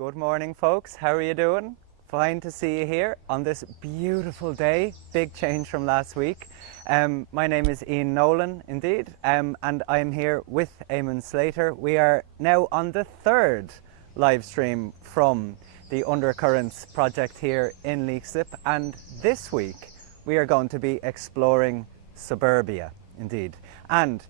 Good morning, folks. How are you doing? Fine to see you here on this beautiful day. Big change from last week. My name is Ian Nolan, indeed, and I'm here with Eamon Slater. We are now on the third live stream from the Undercurrents project here in Leixlip, and this week we are going to be exploring suburbia, indeed. And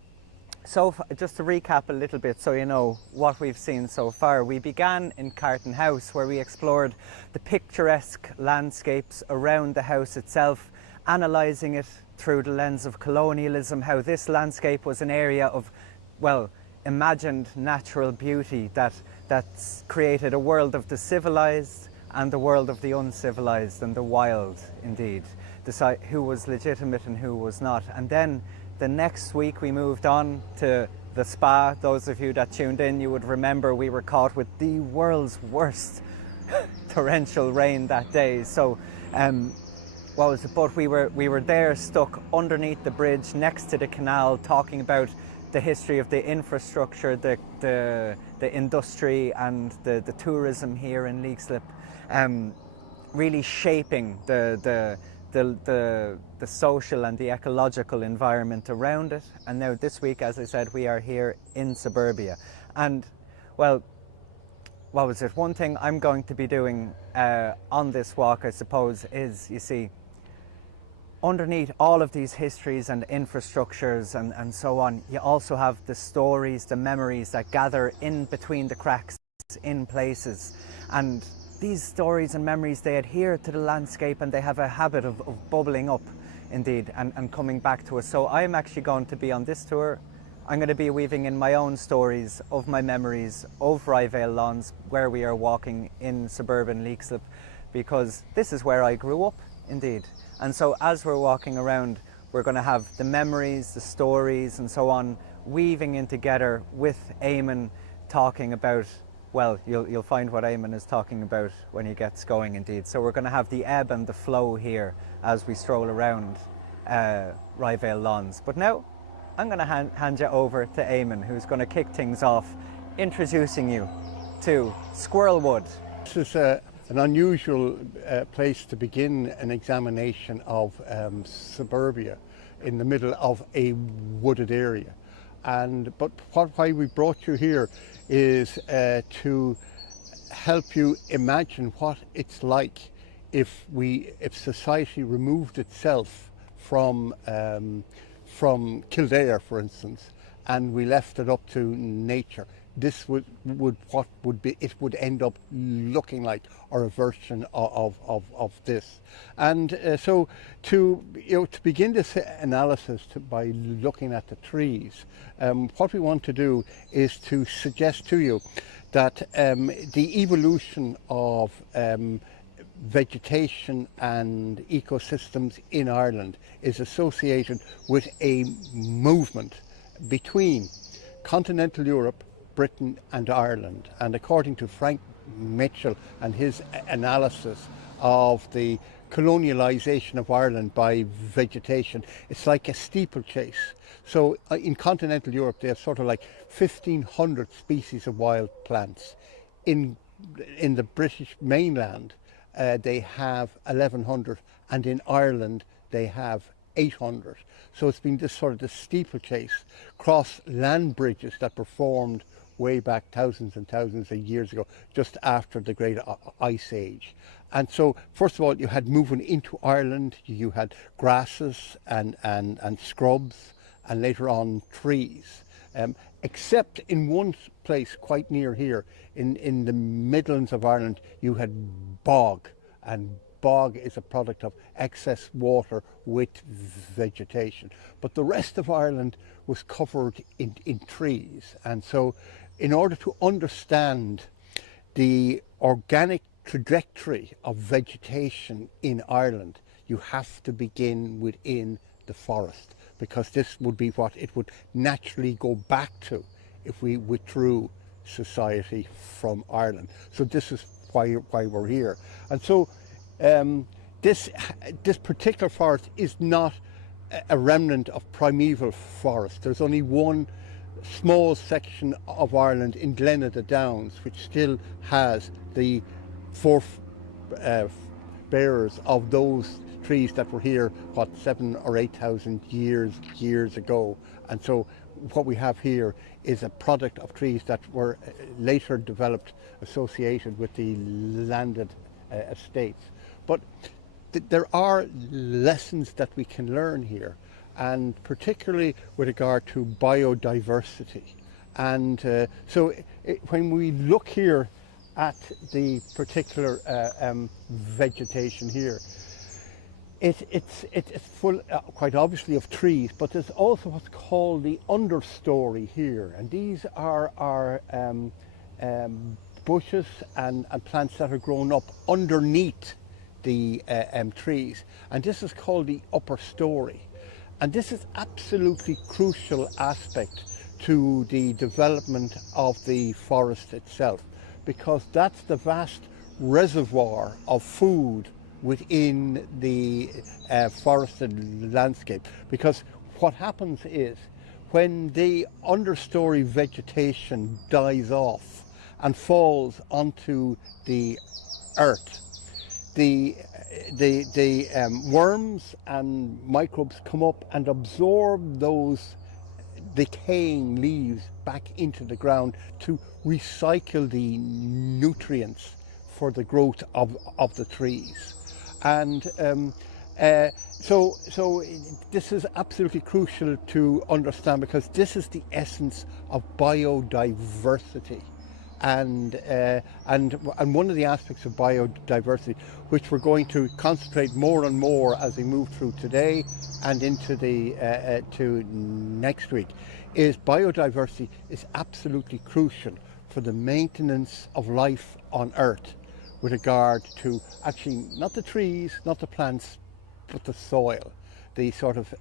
so just to recap a little bit so you know what we've seen so far, we began in Carton House, where we explored the picturesque landscapes around the house itself, analysing it through the lens of colonialism, how this landscape was an area of, well, imagined natural beauty that's created a world of the civilised and the world of the uncivilised and the wild, indeed. Decide who was legitimate and who was not. And then the next week we moved on to the spa. Those of you that tuned in, you would remember we were caught with the world's worst torrential rain that day. So what was it? But we were there, stuck underneath the bridge next to the canal, talking about the history of the infrastructure, the industry and the tourism here in Leixlip, really shaping the social and the ecological environment around it. And now this week, as I said, we are here in suburbia. And well, what was it? One thing I'm going to be doing on this walk, I suppose, is, you see, underneath all of these histories and infrastructures and so on, you also have the stories, the memories that gather in between the cracks in places. And these stories and memories, they adhere to the landscape and they have a habit of bubbling up, indeed, and coming back to us. So I'm actually going to be on this tour. I'm going to be weaving in my own stories of my memories of Ryevale Lawns, where we are walking in suburban Leixlip, because this is where I grew up, indeed. And so as we're walking around, we're going to have the memories, the stories and so on, weaving in together with Eamon talking about, well, you'll find what Eamon is talking about when he gets going, indeed. So we're going to have the ebb and the flow here as we stroll around Ryevale Lawns. But now I'm going to hand you over to Eamon, who's going to kick things off, introducing you to Squirrelwood. This is an unusual place to begin an examination of suburbia in the middle of a wooded area. But why we brought you here is to help you imagine what it's like if society removed itself from Kildare, for instance, and we left it up to nature. This would end up looking like, or a version of this. And so to begin this analysis by looking at the trees, what we want to do is to suggest to you that the evolution of vegetation and ecosystems in Ireland is associated with a movement between continental Europe, Britain and Ireland. And according to Frank Mitchell and his analysis of the colonialisation of Ireland by vegetation, it's like a steeplechase. So in continental Europe, they have sort of like 1,500 species of wild plants. In the British mainland, they have 1,100, and in Ireland, they have 800. So it's been this sort of the steeplechase across land bridges that were formed way back thousands and thousands of years ago, just after the Great Ice Age. And so, first of all, you had moving into Ireland, you had grasses and scrubs, and later on trees. Except in one place quite near here, in the Midlands of Ireland, you had bog, and bog is a product of excess water with vegetation. But the rest of Ireland was covered in trees. And so in order to understand the organic trajectory of vegetation in Ireland, you have to begin within the forest, because this would be what it would naturally go back to if we withdrew society from Ireland. So this is why we're here. And so this particular forest is not a remnant of primeval forest. There's only one small section of Ireland in Glen of the Downs, which still has the bearers of those trees that were here, what, 7,000 or 8,000 years ago. And so what we have here is a product of trees that were later developed associated with the landed estates. But there are lessons that we can learn here, and particularly with regard to biodiversity. And when we look here at the particular vegetation here, it's full, quite obviously, of trees, but there's also what's called the understory here, and these are bushes and plants that are grown up underneath the trees, and this is called the upper story. And this is absolutely crucial aspect to the development of the forest itself, because that's the vast reservoir of food within the forested landscape. Because what happens is, when the understory vegetation dies off and falls onto the earth, the worms and microbes come up and absorb those decaying leaves back into the ground to recycle the nutrients for the growth of the trees. And so this is absolutely crucial to understand, because this is the essence of biodiversity. And one of the aspects of biodiversity, which we're going to concentrate more and more as we move through today and into the to next week, is biodiversity is absolutely crucial for the maintenance of life on Earth, with regard to actually not the trees, not the plants, but the soil, the sort of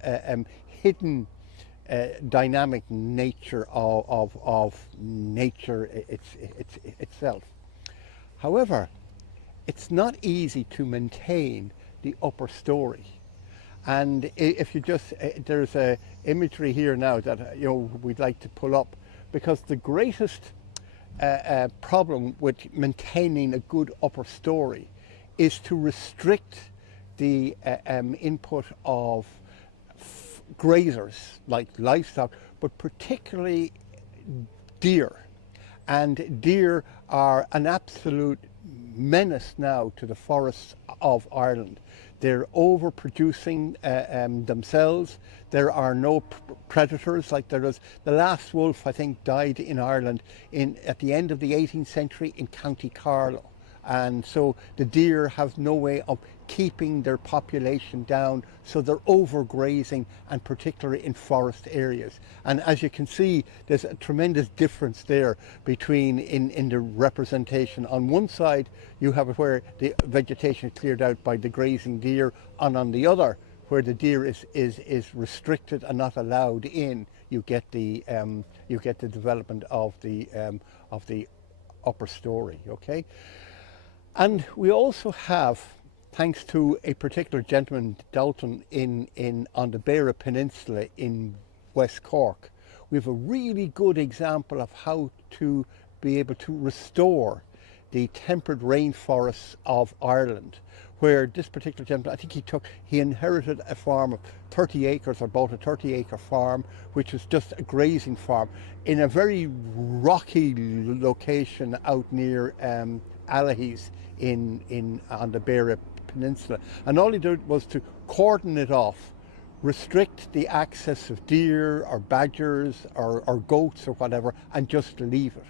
hidden dynamic nature of nature itself. However, it's not easy to maintain the upper story. And if you just, there's a imagery here now that we'd like to pull up, because the greatest problem with maintaining a good upper story is to restrict the input of grazers like livestock, but particularly deer. And deer are an absolute menace now to the forests of Ireland. They're overproducing themselves. There are no predators like there is. The last wolf, I think, died in Ireland at the end of the 18th century in County Carlow. And so the deer have no way of keeping their population down, so they're overgrazing, and particularly in forest areas. And as you can see, there's a tremendous difference there between in the representation. On one side you have it where the vegetation is cleared out by the grazing deer, and on the other, where the deer is restricted and not allowed in, you get the development of the upper story. Okay. And we also have, thanks to a particular gentleman, Dalton, on the Beara Peninsula in West Cork, we have a really good example of how to be able to restore the temperate rainforests of Ireland, where this particular gentleman, I think he inherited a farm of 30 acres, or bought a 30-acre farm, which was just a grazing farm in a very rocky location out near Allihies on the Beara Peninsula. And all he did was to cordon it off, restrict the access of deer or badgers or goats or whatever, and just leave it.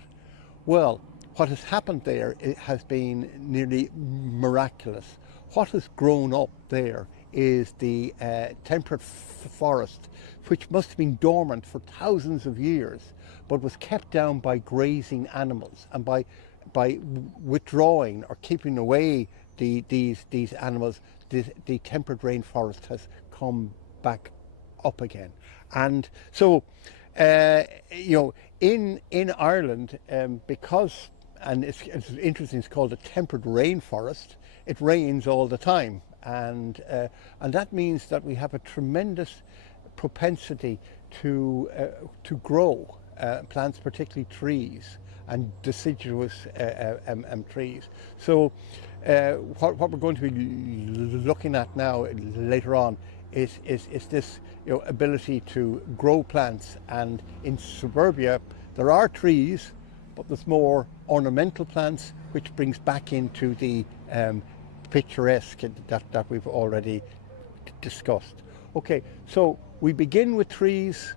Well, what has happened there, it has been nearly miraculous. What has grown up there is the temperate forest, which must have been dormant for thousands of years, but was kept down by grazing animals, and by withdrawing or keeping away these animals, the temperate rainforest has come back up again. And so, in Ireland, because, and it's interesting, it's called a temperate rainforest. It rains all the time, and that means that we have a tremendous propensity to grow. plants, particularly trees and deciduous trees. So what we're going to be looking at now later on is this ability to grow plants. And in suburbia there are trees, but there's more ornamental plants, which brings back into the picturesque that we've already discussed. Okay, so we begin with trees.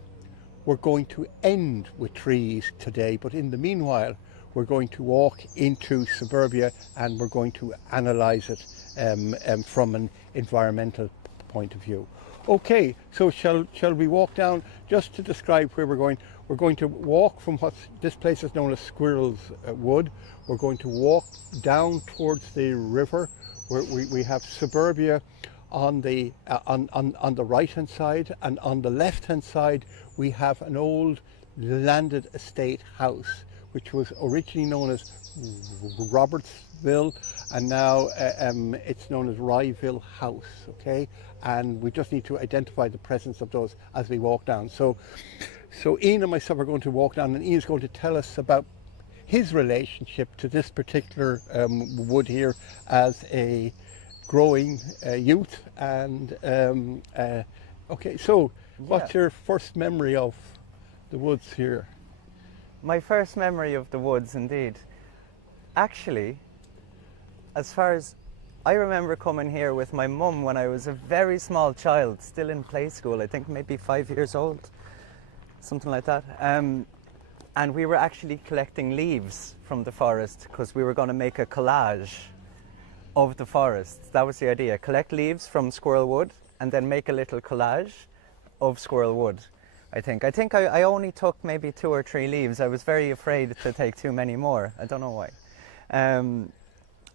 We're going to end with trees today, but in the meanwhile we're going to walk into suburbia and we're going to analyse it from an environmental point of view. Okay, so shall we walk down? Just to describe where we're going to walk from this place is known as Squirrel's Wood. We're going to walk down towards the river, where we have suburbia on the right hand side, and on the left hand side we have an old landed estate house, which was originally known as Robertsville, and now it's known as Ryevale House. Okay, and we just need to identify the presence of those as we walk down. So Ian and myself are going to walk down, and Ian's going to tell us about his relationship to this particular wood here as a growing youth. And okay, so what's your first memory of the woods here? My first memory of the woods, indeed. Actually, as far as I remember, coming here with my mum when I was a very small child, still in play school, I think maybe 5 years old, something like that. And we were actually collecting leaves from the forest because we were going to make a collage of the forest. That was the idea: collect leaves from squirrel wood and then make a little collage of squirrel wood. I think I only took maybe 2 or 3 leaves. I was very afraid to take too many more. I don't know why.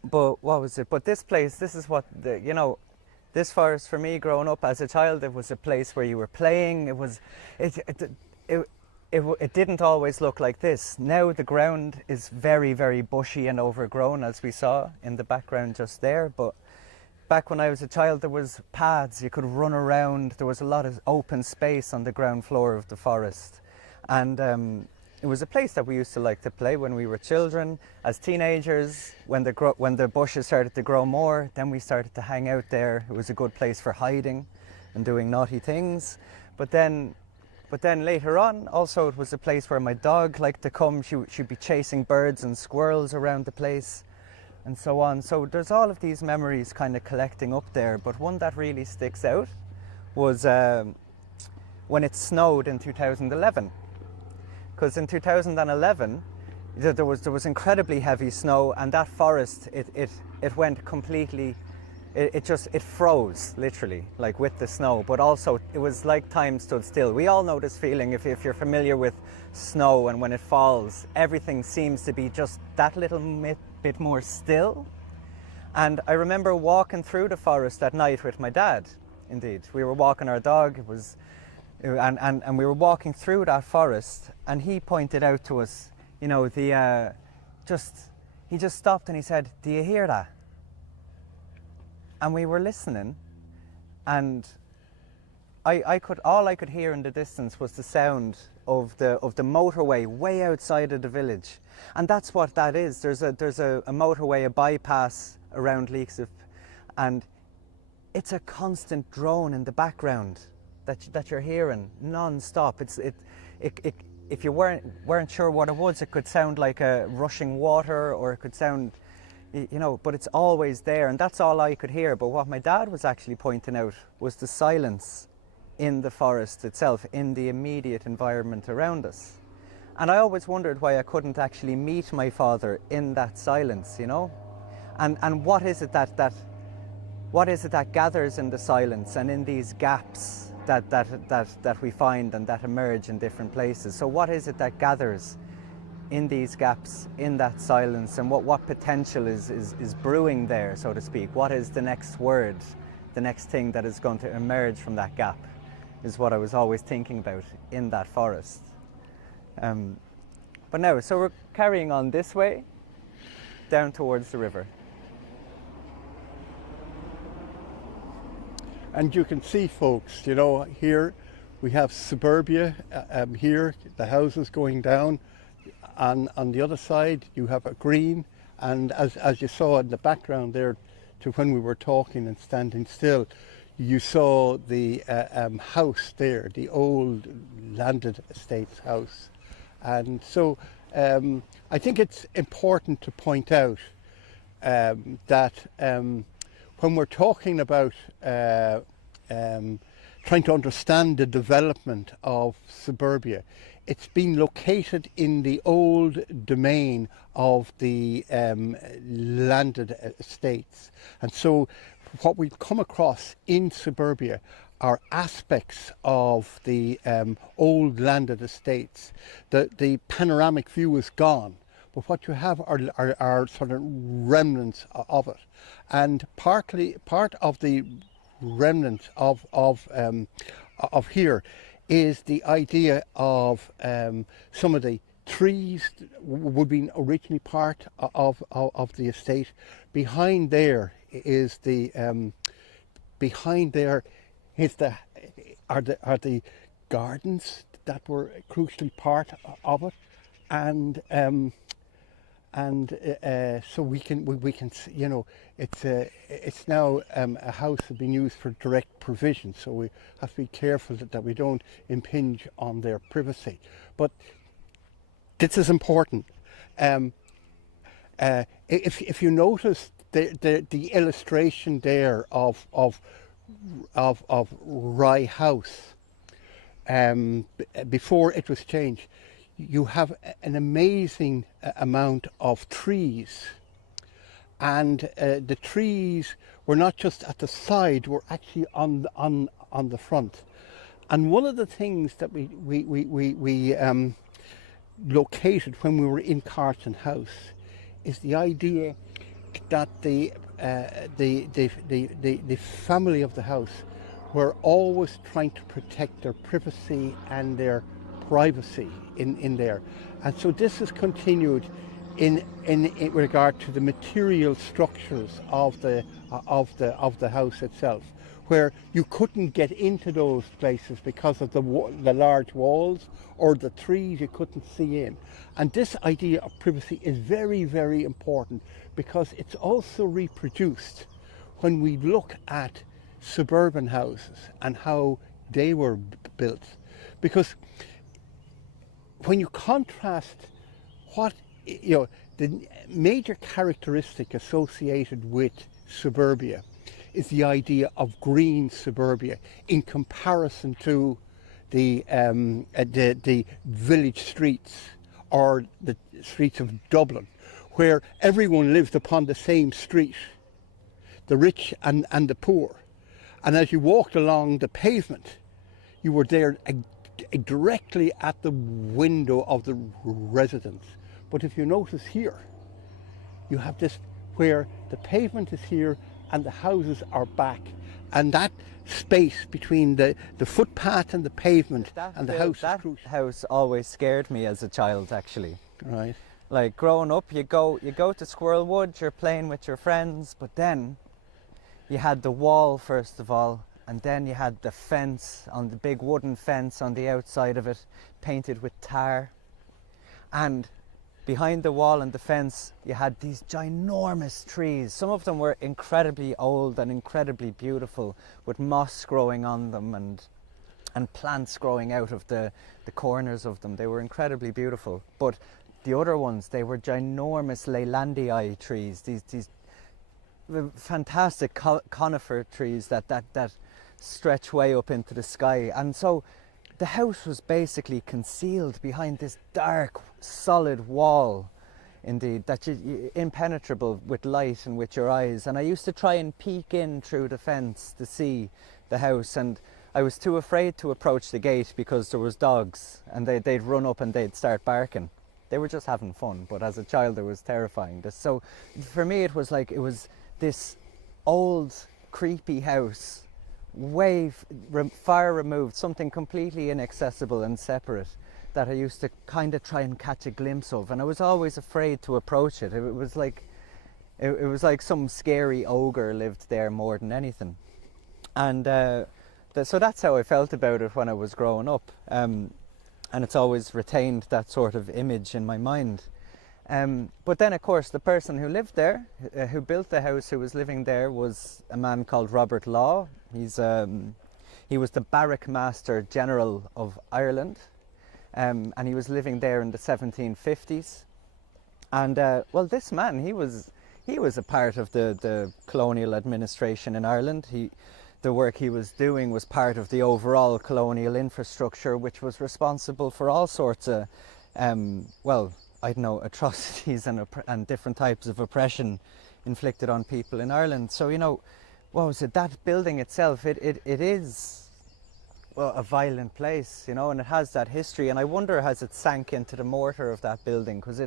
But what was it? But this place, this is what this forest for me growing up as a child, it was a place where you were playing. It didn't always look like this. Now the ground is very, very bushy and overgrown, as we saw in the background just there. But back when I was a child, there was paths, you could run around. There was a lot of open space on the ground floor of the forest. And it was a place that we used to like to play when we were children. As teenagers, when the bushes started to grow more, then we started to hang out there. It was a good place for hiding and doing naughty things. But then later on, also, it was a place where my dog liked to come. She'd be chasing birds and squirrels around the place and so on. So there's all of these memories kind of collecting up there. But one that really sticks out was when it snowed in 2011. Because in 2011, there was incredibly heavy snow, and that forest, it went completely, it froze, literally, like with the snow. But also, it was like time stood still. We all know this feeling if you're familiar with snow, and when it falls, everything seems to be just that little bit more still. And I remember walking through the forest at night with my dad. Indeed, we were walking our dog. And we were walking through that forest, and he pointed out to us, he just stopped and he said, "Do you hear that?" And we were listening, and all I could hear in the distance was the sound of the motorway way outside of the village. And that's what that is. There's a motorway, a bypass around Leixlip, and it's a constant drone in the background that you're hearing non-stop. If you weren't sure what it was, it could sound like a rushing water, or it could sound, but it's always there, and that's all I could hear. But what my dad was actually pointing out was the silence in the forest itself, in the immediate environment around us. And I always wondered why I couldn't actually meet my father in that silence, and what is it that gathers in the silence and in these gaps that we find and that emerge in different places. So what is it that gathers in these gaps, in that silence, and what potential is brewing there, so to speak? What is the next word, the next thing that is going to emerge from that gap, is what I was always thinking about in that forest. But now, so we're carrying on this way, down towards the river. And you can see, folks, here We have suburbia here, the houses going down. On the other side, you have a green, and as you saw in the background there, to when we were talking and standing still, you saw the house there, the old landed estates house. And so I think it's important to point out that when we're talking about trying to understand the development of suburbia, it's been located in the old domain of the landed estates. And so what we come across in suburbia are aspects of the old landed estates. The panoramic view is gone, but what you have are sort of remnants of it. And part of the remnants of here is the idea of some of the trees would be originally part of the estate. Behind there is the are the gardens that were crucially part of it, and so we can you know, it's now a house that's been used for direct provision, so we have to be careful that we don't impinge on their privacy. But this is important. If you notice the illustration there of Rye House before it was changed, you have an amazing amount of trees, and the trees were not just at the side, were actually on the front. And one of the things that we located when we were in Carton House is the idea that the family of the house were always trying to protect their privacy and their privacy in there. And so this is continued in regard to the material structures of the house itself, where you couldn't get into those places because of the large walls or the trees you couldn't see in. And this idea of privacy is very, very important, because it's also reproduced when we look at suburban houses and how they were built. Because when you contrast what, you know, the major characteristic associated with suburbia is the idea of green suburbia in comparison to the village streets or the streets of Dublin, where everyone lived upon the same street, the rich and the poor. And as you walked along the pavement, you were there directly at the window of the residence. But if you notice here, you have this where the pavement is here and the houses are back, and that space between the footpath and the pavement and the house is crucial. That house always scared me as a child, actually. Right. Like growing up, you go to Squirrel Wood, you're playing with your friends, but then you had the wall first of all, and then you had the fence, on the big wooden fence on the outside of it, painted with tar. And behind the wall and the fence, you had these ginormous trees. Some of them were incredibly old and incredibly beautiful, with moss growing on them and plants growing out of the corners of them. They were incredibly beautiful. But the other ones, they were ginormous Leylandii trees, these fantastic conifer trees that stretch way up into the sky. And so the house was basically concealed behind this dark, solid wall, indeed, that impenetrable with light and with your eyes. And I used to try and peek in through the fence to see the house, and I was too afraid to approach the gate because there was dogs, and they'd run up and they'd start barking. They were just having fun, but as a child it was terrifying. So for me it was this old, creepy house, way far removed, something completely inaccessible and separate, that I used to kind of try and catch a glimpse of, and I was always afraid to approach it. It was like some scary ogre lived there more than anything. And the so that's how I felt about it when I was growing up, and it's always retained that sort of image in my mind. But then, of course, the person who lived there, who built the house, who was living there, was a man called Robert Law. He was the Barrack Master General of Ireland, and he was living there in the 1750s. And well, this man, he was a part of the colonial administration in Ireland. The work he was doing was part of the overall colonial infrastructure, which was responsible for all sorts of, well, I don't know, atrocities and different types of oppression inflicted on people in Ireland. So, you know, what was it? That building itself, it is, well, a violent place, you know, and it has that history. And I wonder, has it sank into the mortar of that building? Because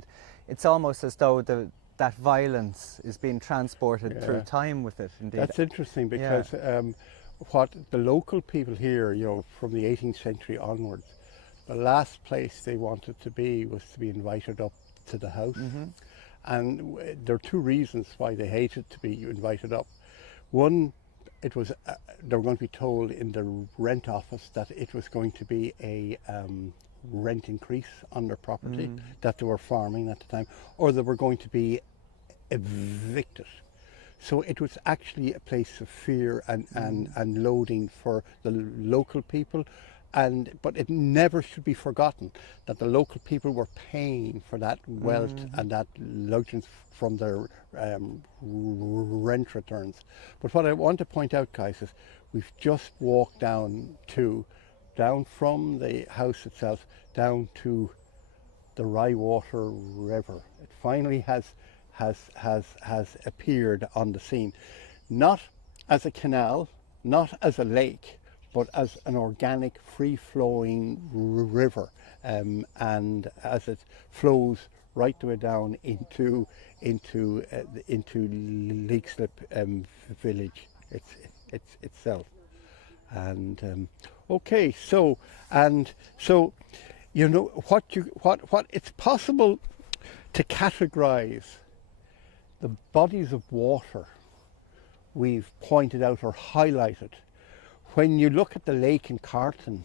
it's almost as though that violence is being transported through time with it. Indeed, that's interesting, because what the local people here, you know, from the 18th century onwards, the last place they wanted to be was to be invited up to the house. And there are two reasons why they hated to be invited up. One, it was they were going to be told in the rent office that it was going to be a rent increase on their property that they were farming at the time, or they were going to be evicted. So it was actually a place of fear and loathing for the local people. But it never should be forgotten that the local people were paying for that wealth and that luxury from their rent returns. But what I want to point out, guys, is we've just walked down from the house itself down to the Ryevale River. It finally has appeared on the scene, not as a canal, not as a lake, but as an organic, free-flowing river, and as it flows right the way down into Leixlip Village itself. And okay, so you know what it's possible to categorize the bodies of water we've pointed out or highlighted. When you look at the lake in Carton,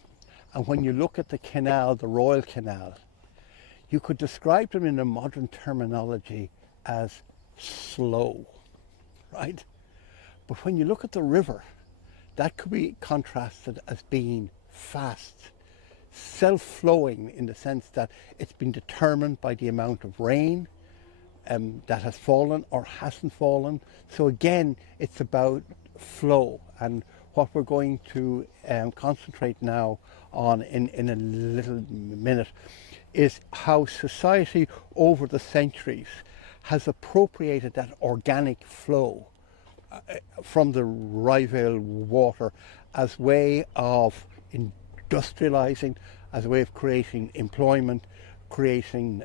and when you look at the canal, the Royal Canal, you could describe them in a modern terminology as slow, right? But when you look at the river, that could be contrasted as being fast, self-flowing, in the sense that it's been determined by the amount of rain that has fallen or hasn't fallen. So again, it's about flow. And what we're going to concentrate now on in a little minute is how society over the centuries has appropriated that organic flow from the Ryevale water as way of industrializing, as a way of creating employment, creating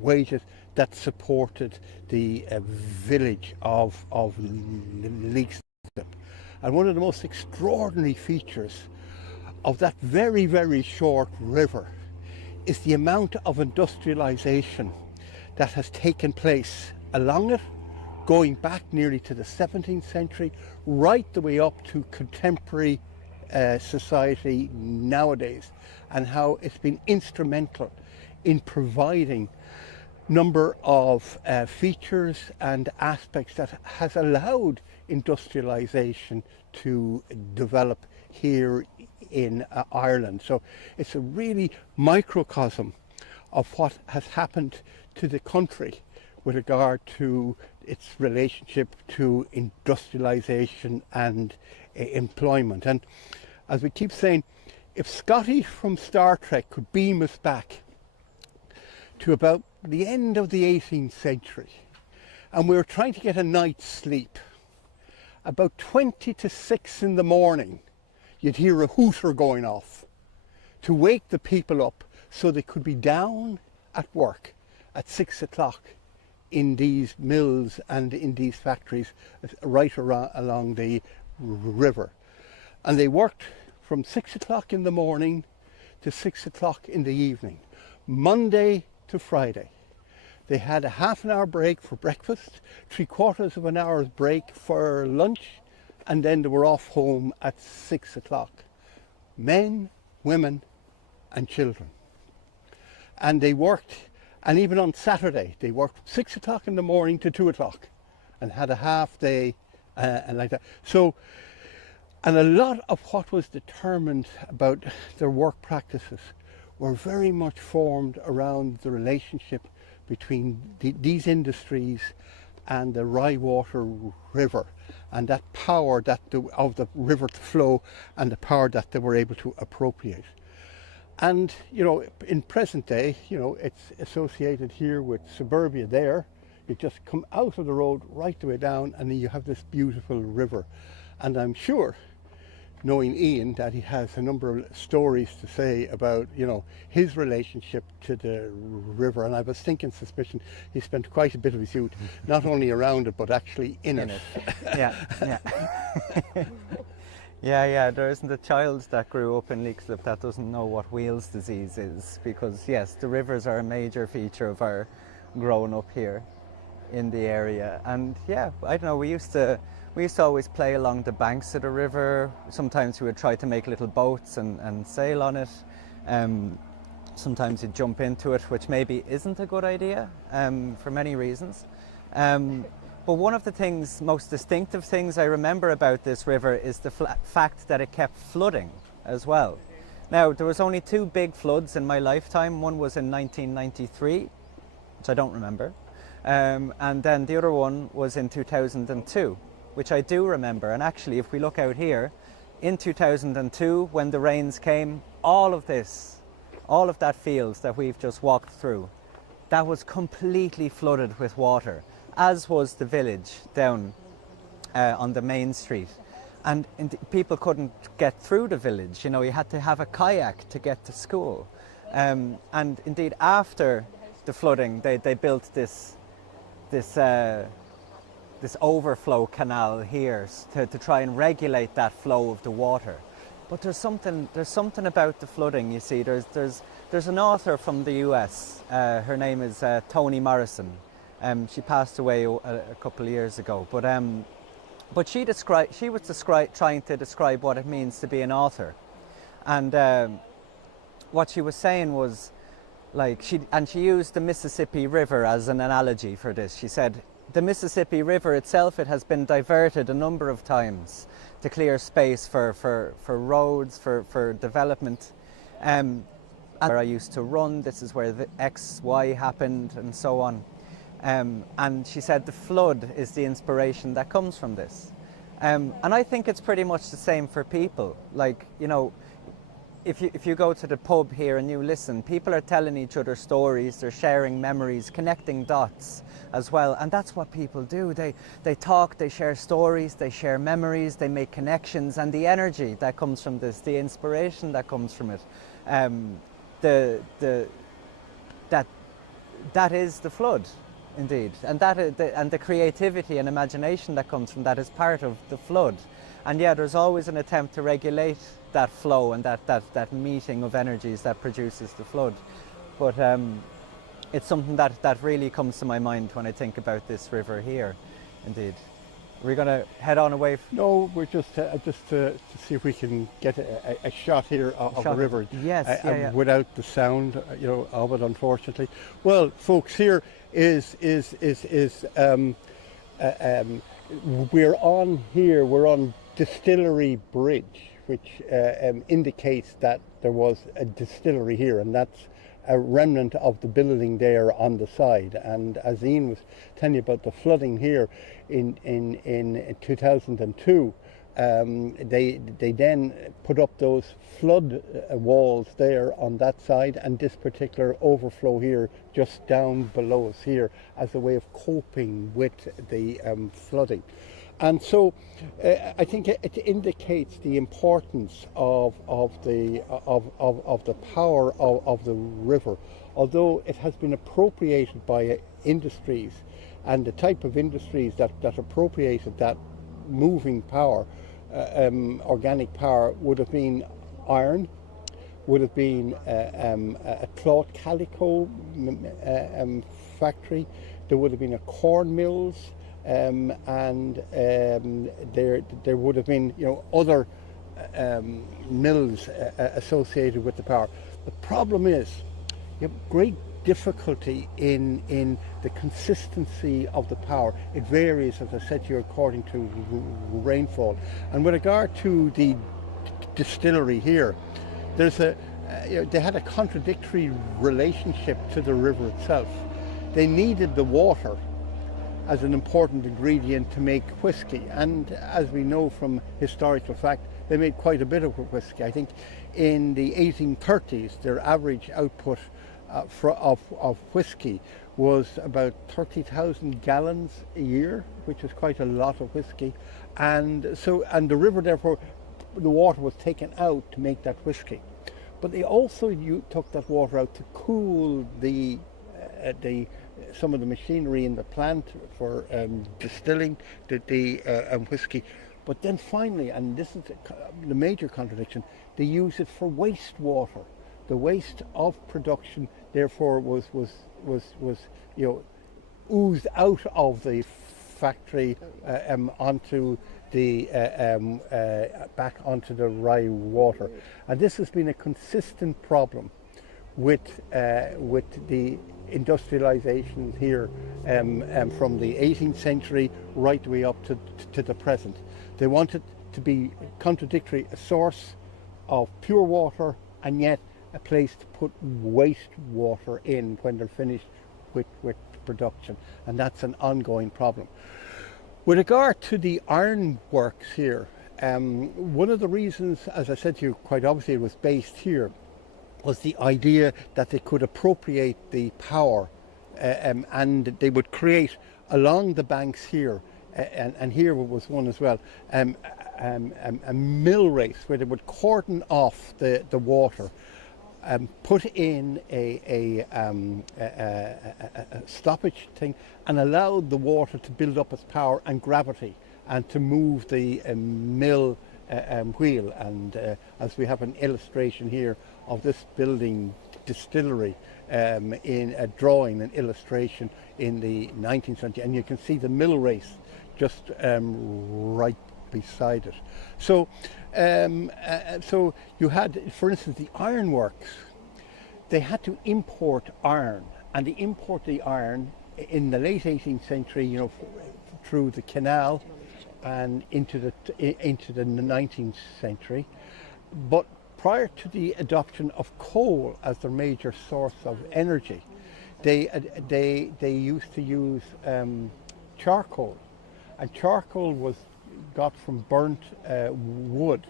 wages that supported the village of Leixlip. And one of the most extraordinary features of that very, very short river is the amount of industrialization that has taken place along it, going back nearly to the 17th century, right the way up to contemporary society nowadays, and how it's been instrumental in providing number of features and aspects that has allowed industrialization to develop here in Ireland. So it's a really microcosm of what has happened to the country with regard to its relationship to industrialization and employment. And as we keep saying, if Scotty from Star Trek could beam us back to about the end of the 18th century, and we were trying to get a night's sleep, about 20 to 6 in the morning, you'd hear a hooter going off to wake the people up so they could be down at work at 6 o'clock in these mills and in these factories right along the river. And they worked from 6 o'clock in the morning to 6 o'clock in the evening, Monday to Friday. They had a half an hour break for breakfast, 3/4 of an hour's break for lunch, and then they were off home at 6 o'clock. Men, women and children. And they worked, and even on Saturday, they worked 6 o'clock in the morning to 2 o'clock and had a half day and like that. So, and a lot of what was determined about their work practices were very much formed around the relationship between these industries and the Ryevale River, and that power of the river to flow, and the power that they were able to appropriate. And in present day, it's associated here with suburbia there. You just come out of the road right the way down, and then you have this beautiful river. And I'm sure, knowing Ian, that he has a number of stories to say about his relationship to the river. And I was thinking, suspicion, he spent quite a bit of his youth not only around it but actually in it. Yeah. Yeah, there isn't a child that grew up in Leixlip that doesn't know what Wheels disease is, because yes, the rivers are a major feature of our growing up here in the area. And yeah, I don't know, we used to always play along the banks of the river. Sometimes we would try to make little boats and sail on it. Sometimes you'd jump into it, which maybe isn't a good idea for many reasons. But one of the most distinctive things I remember about this river is the fact that it kept flooding as well. Now, there was only 2 big floods in my lifetime. One was in 1993, which I don't remember. And then the other one was in 2002, which I do remember. And actually, if we look out here, in 2002, when the rains came, all of that field that we've just walked through, that was completely flooded with water, as was the village down on the main street. And people couldn't get through the village. You had to have a kayak to get to school. And indeed, after the flooding, they built this overflow canal here to try and regulate that flow of the water. But there's something about the flooding. You see, there's an author from the US. Her name is Toni Morrison. She passed away a couple of years ago. But she was trying to describe what it means to be an author, and what she was saying was, she used the Mississippi River as an analogy for this. She said, the Mississippi River itself, it has been diverted a number of times to clear space for roads, for development. Where I used to run, this is where the XY happened, and so on. And she said the flood is the inspiration that comes from this. And I think it's pretty much the same for people. If you go to the pub here and you listen, people are telling each other stories, they're sharing memories, connecting dots as well. And that's what people do. They talk, they share stories, they share memories, they make connections, and the energy that comes from this, the inspiration that comes from it, that is the flood. Indeed, and the creativity and imagination that comes from that is part of the flood. And yeah, there's always an attempt to regulate that flow and that meeting of energies that produces the flood. But it's something that really comes to my mind when I think about this river here. Indeed. Are we going to head on away? No, we're just to see if we can get a shot here of the river. Yes, without the sound, of it, unfortunately. Well, folks, here is we're on Distillery Bridge, which indicates that there was a distillery here, and that's a remnant of the building there on the side. And as Ian was telling you about the flooding here in 2002, they then put up those flood walls there on that side, and this particular overflow here just down below us here as a way of coping with the flooding. And so I think it indicates the importance of the power of the river, although it has been appropriated by industries, and the type of industries that appropriated that moving power, organic power, would have been iron, would have been a cloth calico factory, there would have been a corn mills, there would have been, other mills associated with the power. The problem is you have great difficulty in the consistency of the power. It varies, as I said to you, according to rainfall. And with regard to the distillery here, there's they had a contradictory relationship to the river itself. They needed the water as an important ingredient to make whiskey, and as we know from historical fact, they made quite a bit of whiskey. I think in the 1830s their average output of whiskey was about 30,000 gallons a year, which is quite a lot of whiskey, and the river, therefore the water was taken out to make that whiskey. But they also took that water out to cool some of the machinery in the plant for distilling the whiskey. But then finally, and this is the major contradiction, they use it for wastewater. The waste of production, therefore, was oozed out of the factory onto the back onto the Rye water, and this has been a consistent problem with the industrialization here from the 18th century right the way up to the present. They wanted to be contradictory, a source of pure water and yet a place to put wastewater in when they're finished with production, and that's an ongoing problem. With regard to the ironworks here, one of the reasons, as I said to you, quite obviously it was based here, was the idea that they could appropriate the power and they would create along the banks here, and here was one as well, a mill race where they would cordon off the water, put in a stoppage thing and allow the water to build up its power and gravity and to move the mill wheel. And as we have an illustration here of this building distillery in a drawing, an illustration in the 19th century, and you can see the mill race just right beside it. So you had, for instance, the ironworks. They had to import iron, and they import the iron in the late 18th century, through the canal and into the 19th century. But prior to the adoption of coal as their major source of energy, they used to use charcoal, and charcoal was got from burnt wood,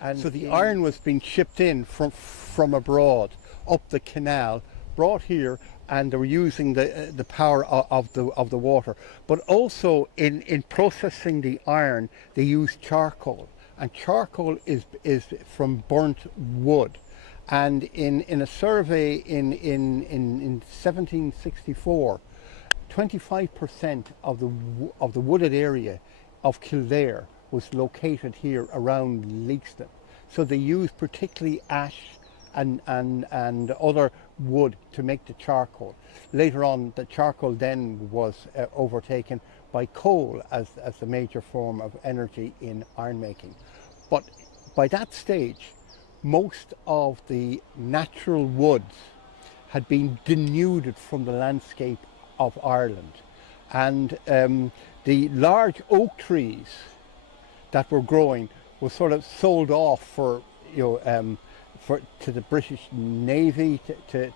and so the iron was being shipped in from abroad up the canal, brought here, and they were using the power of the water. But also in processing the iron, they used charcoal, and charcoal is from burnt wood. And in a survey in 1764, 25% of the wooded area of Kildare was located here around Leixlip. So they used particularly ash and other wood to make the charcoal. Later on, the charcoal then was overtaken by coal as the major form of energy in iron making. But by that stage, most of the natural woods had been denuded from the landscape of Ireland, and the large oak trees that were growing were sort of sold off to the British Navy to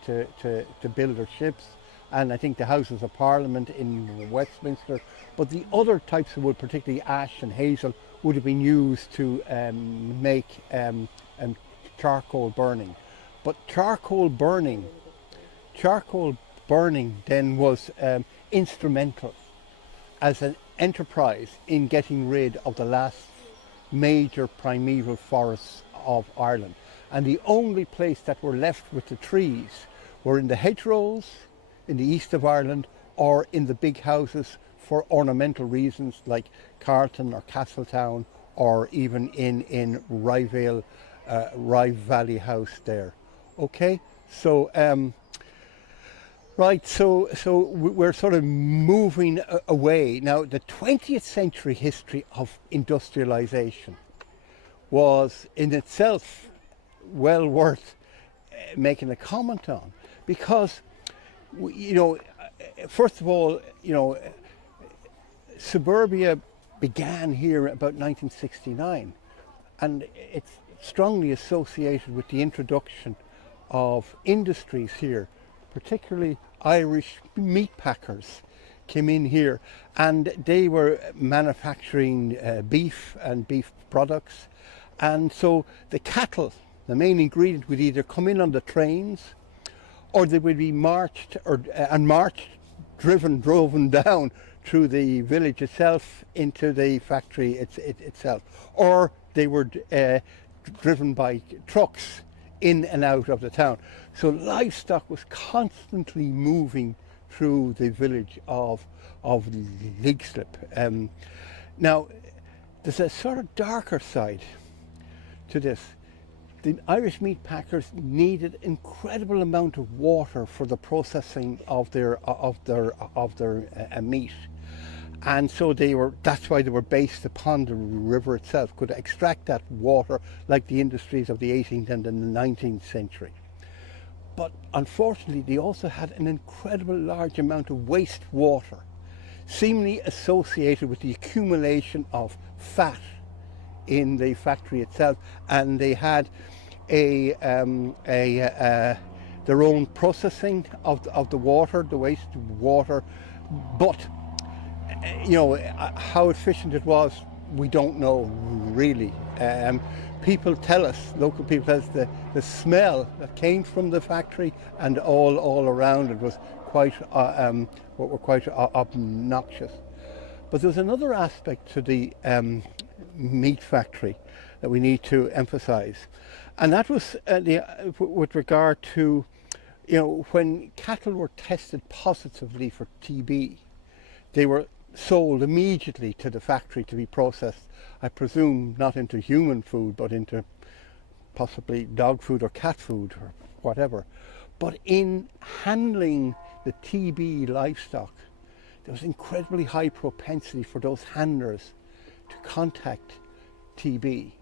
build their ships, and I think the Houses of Parliament in Westminster. But the other types of wood, particularly ash and hazel, would have been used to make charcoal burning. But charcoal burning then was instrumental as an enterprise in getting rid of the last major primeval forests of Ireland. And the only place that were left with the trees were in the hedgerows in the east of Ireland, or in the big houses for ornamental reasons like Carlton or Castletown, or even in Ryevale House there. Okay, so Right, so we're sort of moving away. Now, the 20th century history of industrialization was in itself well worth making a comment on, because, first of all, suburbia began here about 1969, and it's strongly associated with the introduction of industries here, particularly Irish meat packers came in here, and they were manufacturing beef and beef products. And so the cattle, the main ingredient, would either come in on the trains, or they would be driven down through the village itself into the factory itself, or they were driven by trucks in and out of the town. So livestock was constantly moving through the village of Leixlip. Now, there's a sort of darker side to this. The Irish meat packers needed incredible amount of water for the processing of their meat, and so that's why they were based upon the river itself, could extract that water like the industries of the 18th and the 19th century. But unfortunately, they also had an incredible large amount of wastewater, seemingly associated with the accumulation of fat in the factory itself, and they had their own processing of the water, the waste water. But how efficient it was, we don't know really. People tell us, local people tell us, the smell that came from the factory and all around it was quite obnoxious. But there's another aspect to the meat factory that we need to emphasize, and that was with regard to when cattle were tested positively for TB, they were sold immediately to the factory to be processed, I presume not into human food but into possibly dog food or cat food or whatever. But in handling the TB livestock, there was incredibly high propensity for those handlers to contact TB,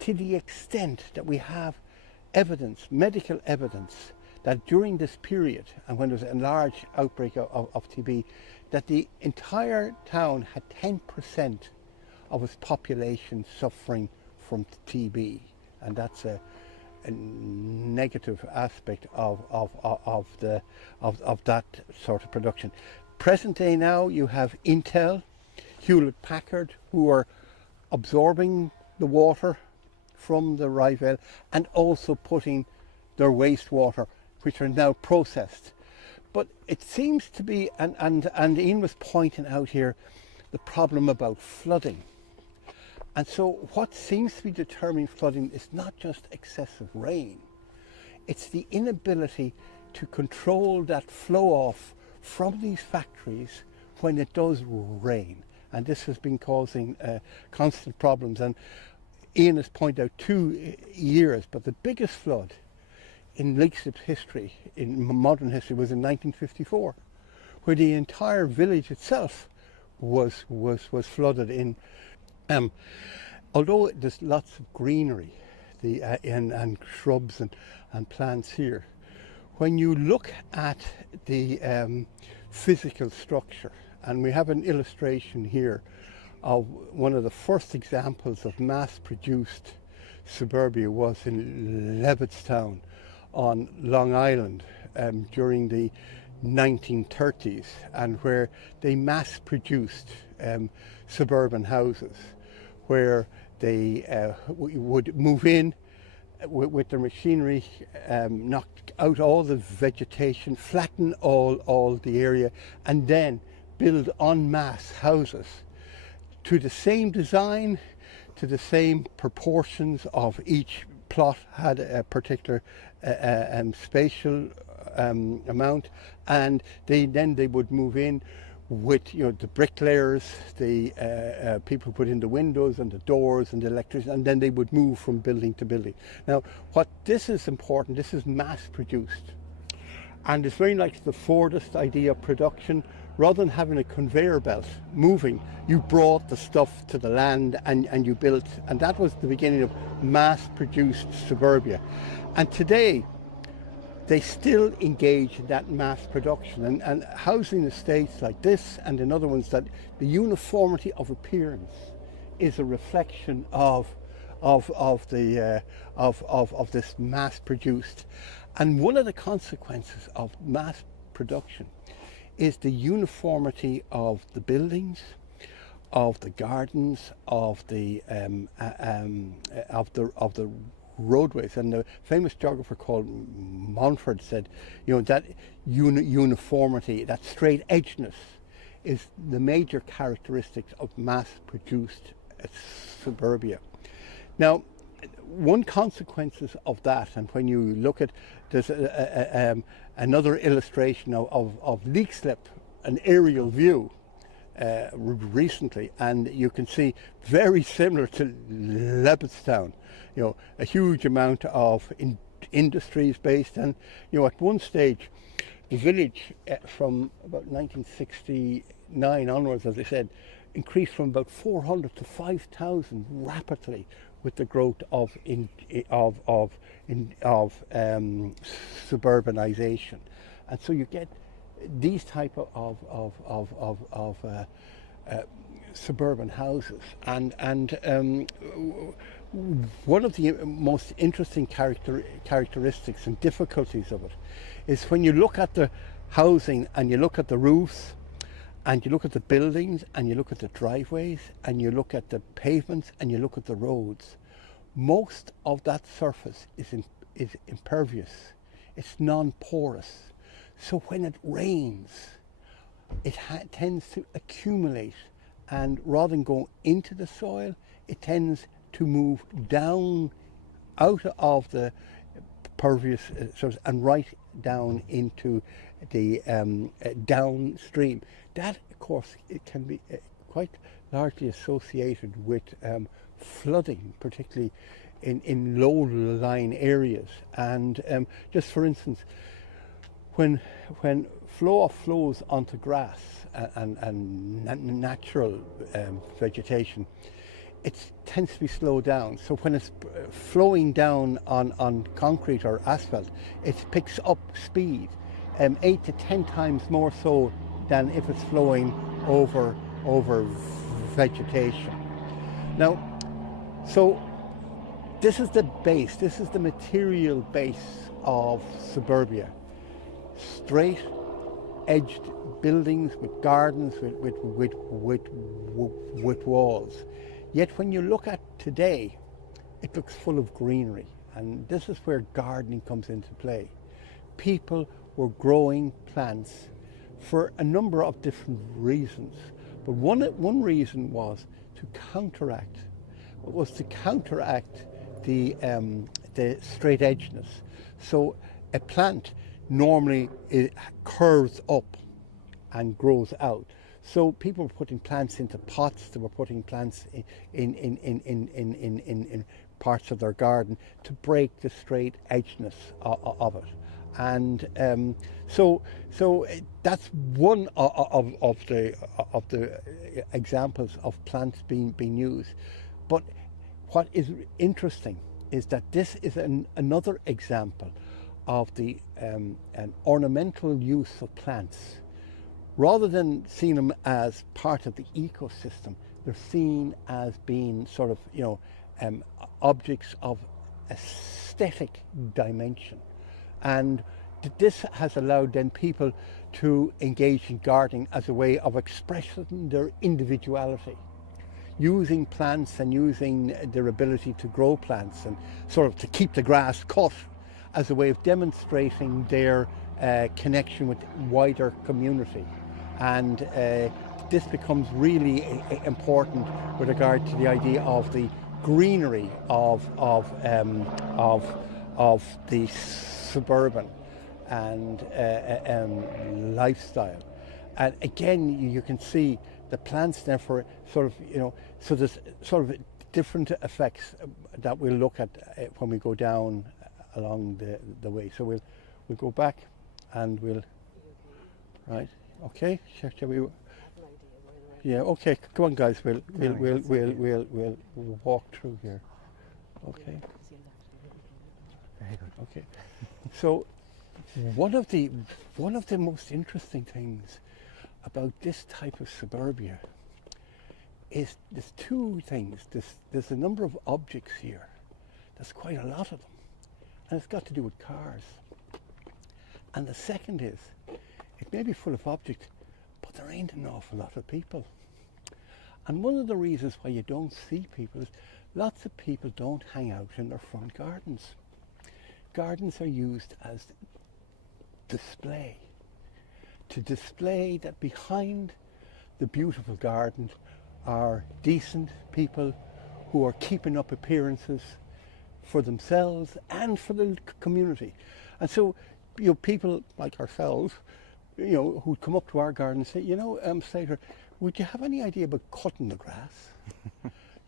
to the extent that we have evidence, medical evidence, that during this period, and when there was a large outbreak of TB, that the entire town had 10% of its population suffering from TB, and that's a negative aspect of that sort of production. Present day now, you have Intel, Hewlett Packard, who are absorbing the water from the Ryevale and also putting their wastewater, which are now processed. But it seems to be, and Ian was pointing out here, the problem about flooding. And so what seems to be determining flooding is not just excessive rain, it's the inability to control that flow off from these factories when it does rain. And this has been causing constant problems. And Ian has pointed out 2 years, but the biggest flood in Leixlip's history, in modern history, was in 1954, where the entire village itself was flooded in. Although there's lots of greenery and shrubs and plants here, when you look at the physical structure, and we have an illustration here of one of the first examples of mass-produced suburbia was in Levittstown on Long Island during the 1930s, and where they mass-produced suburban houses, where they would move in with their machinery, knock out all the vegetation, flatten all the area, and then build en masse houses to the same design, to the same proportions of each plot had a particular spatial amount, and they would move in with the bricklayers, the people who put in the windows and the doors and the electricians, and then they would move from building to building. Now, what this is important, this is mass produced. And it's very like the Fordist idea of production. Rather than having a conveyor belt moving, you brought the stuff to the land and you built, and that was the beginning of mass-produced suburbia. And today, they still engage in that mass production, and housing estates like this and in other ones, that the uniformity of appearance is a reflection of this mass-produced. And one of the consequences of mass production is the uniformity of the buildings, of the gardens, of the roadways. And the famous geographer called Montfort said, that uniformity, that straight edgeness, is the major characteristics of mass-produced suburbia. Now, one consequences of that, and when you look at, there's another illustration of Leixlip, an aerial view recently, and you can see very similar to Leopardstown, a huge amount of industries based, and at one stage the village from about 1969 onwards, as I said, increased from about 400 to 5,000 rapidly with the growth of suburbanization. And so you get these type of suburban houses, and one of the most interesting characteristics and difficulties of it is when you look at the housing and you look at the roofs and you look at the buildings and you look at the driveways and you look at the pavements and you look at the roads, most of that surface is impervious. It's non-porous. So when it rains, it tends to accumulate, and rather than go into the soil, it tends to move down out of the pervious surface and right down into the downstream. That, of course, it can be quite largely associated with flooding, particularly in low-lying areas. And just for instance, when flow flows onto grass and natural vegetation, it tends to be slowed down. So when it's flowing down on concrete or asphalt, it picks up speed 8 to 10 times more so than if it's flowing over vegetation. Now, so this is the base, this is the material base of suburbia. Straight edged buildings with gardens, with walls. Yet when you look at today, it looks full of greenery, and this is where gardening comes into play. People were growing plants for a number of different reasons, but one reason was to counteract the straight edgeness. So a plant normally it curves up and grows out. So people were putting plants into pots, they were putting plants in parts of their garden to break the straight edgeness of it. And so that's one of the examples of plants being used. But what is interesting is that this is another example of the an ornamental use of plants. Rather than seeing them as part of the ecosystem, they're seen as being sort of, objects of aesthetic dimension. And this has allowed then people to engage in gardening as a way of expressing their individuality, using plants and using their ability to grow plants and sort of to keep the grass cut as a way of demonstrating their connection with wider community. And this becomes really important with regard to the idea of the greenery of the suburban and lifestyle. And again, you can see the plants therefore sort of, so there's sort of different effects that we'll look at when we go down along the way. So we'll go back and we'll, right, okay, shall we? Yeah, okay, come on guys, we'll walk through here. Okay. Very good. Okay. So one of the most interesting things about this type of suburbia is there's two things. There's a number of objects here. There's quite a lot of them. And it's got to do with cars. And the second is, it may be full of objects, but there ain't an awful lot of people. And one of the reasons why you don't see people is lots of people don't hang out in their front gardens. Gardens are used as display, to display that behind the beautiful garden are decent people who are keeping up appearances for themselves and for the community. And so, you know, people like ourselves, you know, who'd come up to our garden and say, you know, Slater, would you have any idea about cutting the grass?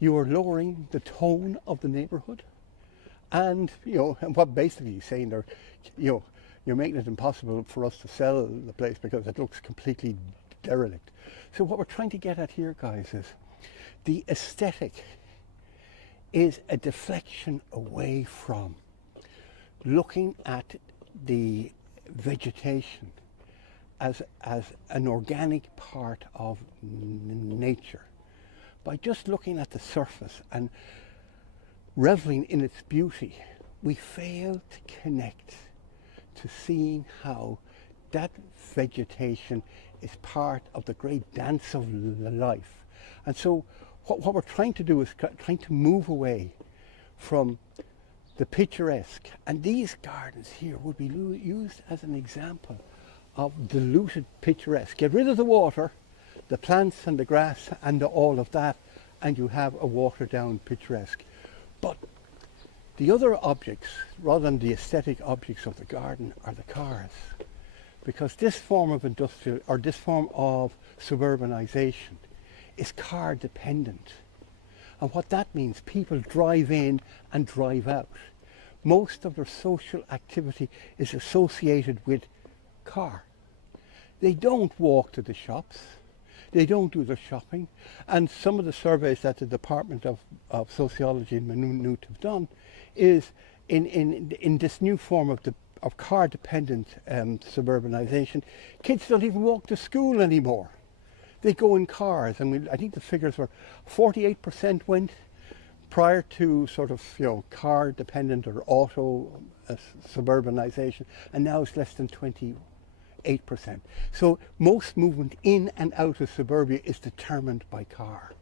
You are lowering the tone of the neighbourhood. And, you know, and what basically he's saying there, you know, you're making it impossible for us to sell the place because it looks completely derelict. So what we're trying to get at here, guys, is the aesthetic is a deflection away from looking at the vegetation as an organic part of nature. By just looking at the surface and reveling in its beauty, we fail to connect to seeing how that vegetation is part of the great dance of life. And so what we're trying to do is trying to move away from the picturesque. And these gardens here would be used as an example of diluted picturesque. Get rid of the water, the plants and the grass and all of that, and you have a watered down picturesque. But the other objects, rather than the aesthetic objects of the garden, are the cars. Because this form of industrial, or this form of suburbanization, is car dependent. And what that means, people drive in and drive out. Most of their social activity is associated with car. They don't walk to the shops. They don't do their shopping. And some of the surveys that the Department of Sociology and Maynooth have done is in this new form of car-dependent suburbanization, kids don't even walk to school anymore. They go in cars. And I think the figures were 48% went prior to sort of, you know, car-dependent or auto suburbanization, and now it's less than 28%. So most movement in and out of suburbia is determined by car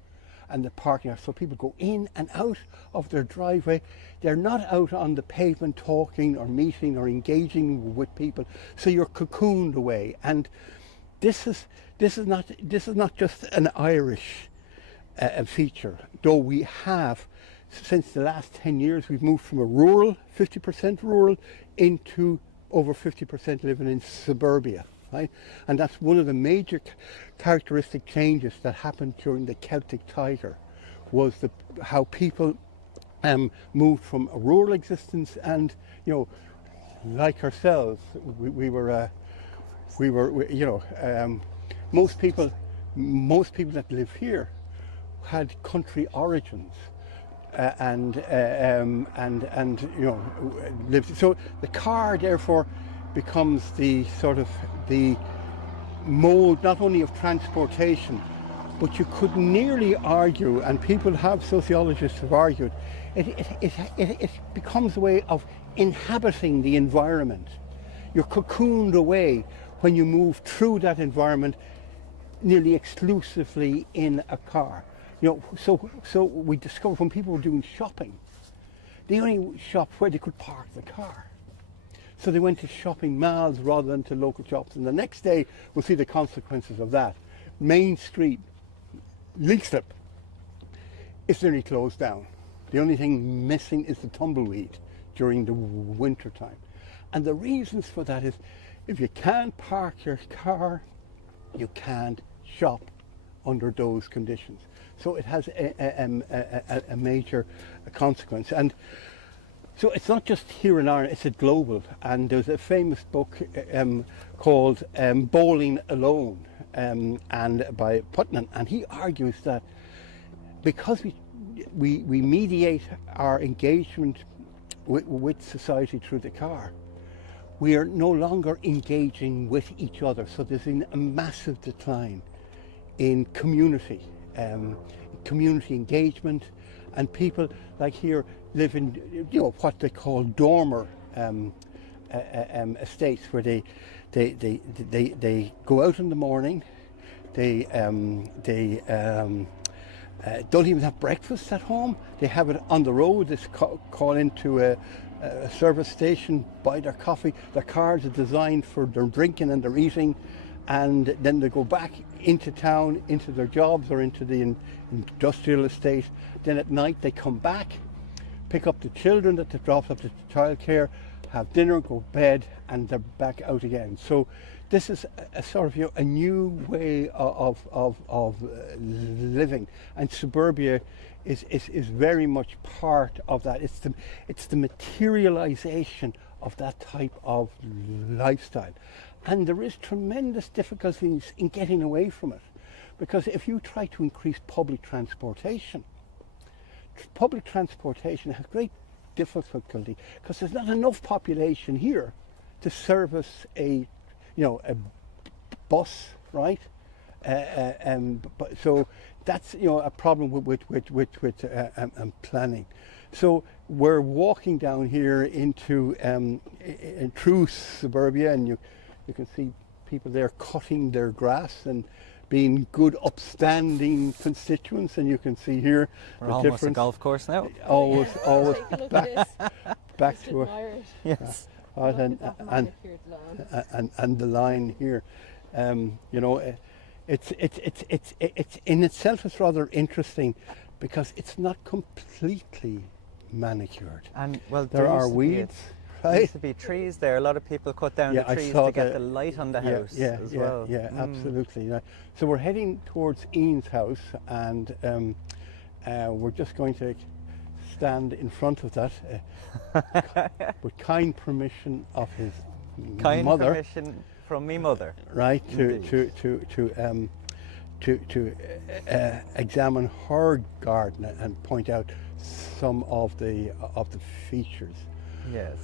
and the parking lot. So people go in and out of their driveway. They're not out on the pavement talking or meeting or engaging with people. So you're cocooned away. And this is not just an Irish feature, though we have, since the last 10 years, we've moved from a rural, 50% rural, into over 50% living in suburbia, right? And that's one of the major characteristic changes that happened during the Celtic Tiger, was how people moved from a rural existence, and, you know, like ourselves, we were you know, most people that live here had country origins. And you know, lived. So the car therefore becomes the sort of the mode not only of transportation, but you could nearly argue, and sociologists have argued, it becomes a way of inhabiting the environment. You're cocooned away when you move through that environment nearly exclusively in a car. You know, so we discovered when people were doing shopping, they only shopped where they could park the car. So they went to shopping malls rather than to local shops. And the next day, we'll see the consequences of that. Main Street, Leixlip, is nearly closed down. The only thing missing is the tumbleweed during the winter time. And the reasons for that is, if you can't park your car, you can't shop under those conditions. So it has a major consequence. And So it's not just here in Ireland, it's a global. And there's a famous book called Bowling Alone and by Putnam. And he argues that because we mediate our engagement with society through the car, we are no longer engaging with each other. So there's been a massive decline in community engagement, and people like here live in, you know, what they call dormer estates, where they go out in the morning, they don't even have breakfast at home. They have it on the road. They call into a service station, buy their coffee. Their cars are designed for their drinking and their eating, and then they go back into town, into their jobs or into the industrial estate. Then at night they come back, pick up the children that they dropped up to childcare, have dinner, go to bed, and they're back out again. So this is a sort of, you know, a new way of living, and suburbia is very much part of that. It's the materialization of that type of lifestyle, and there is tremendous difficulties in getting away from it, because if you try to increase public transportation has great difficulty, because there's not enough population here to service a bus, right? So that's, you know, a problem with planning. So we're walking down here into through suburbia, and you can see people there cutting their grass and being good, upstanding constituents, and you can see here we're the almost difference. a golf course now. Always Take a look at this. back Just to admire it. Yes. Look at that manicured lawn. and the line here, you know, it's in itself is rather interesting, because it's not completely manicured. And well, There are used to be weeds, There right? used to be trees there. A lot of people cut down Yeah, the I trees saw to get the- the light on the house as well. Yeah, absolutely. Yeah. So we're heading towards Ian's house, and we're just going to stand in front of that with kind permission of his Kind mother, permission from me mother. right? Indeed. To examine her garden and point out some of the features. Yes.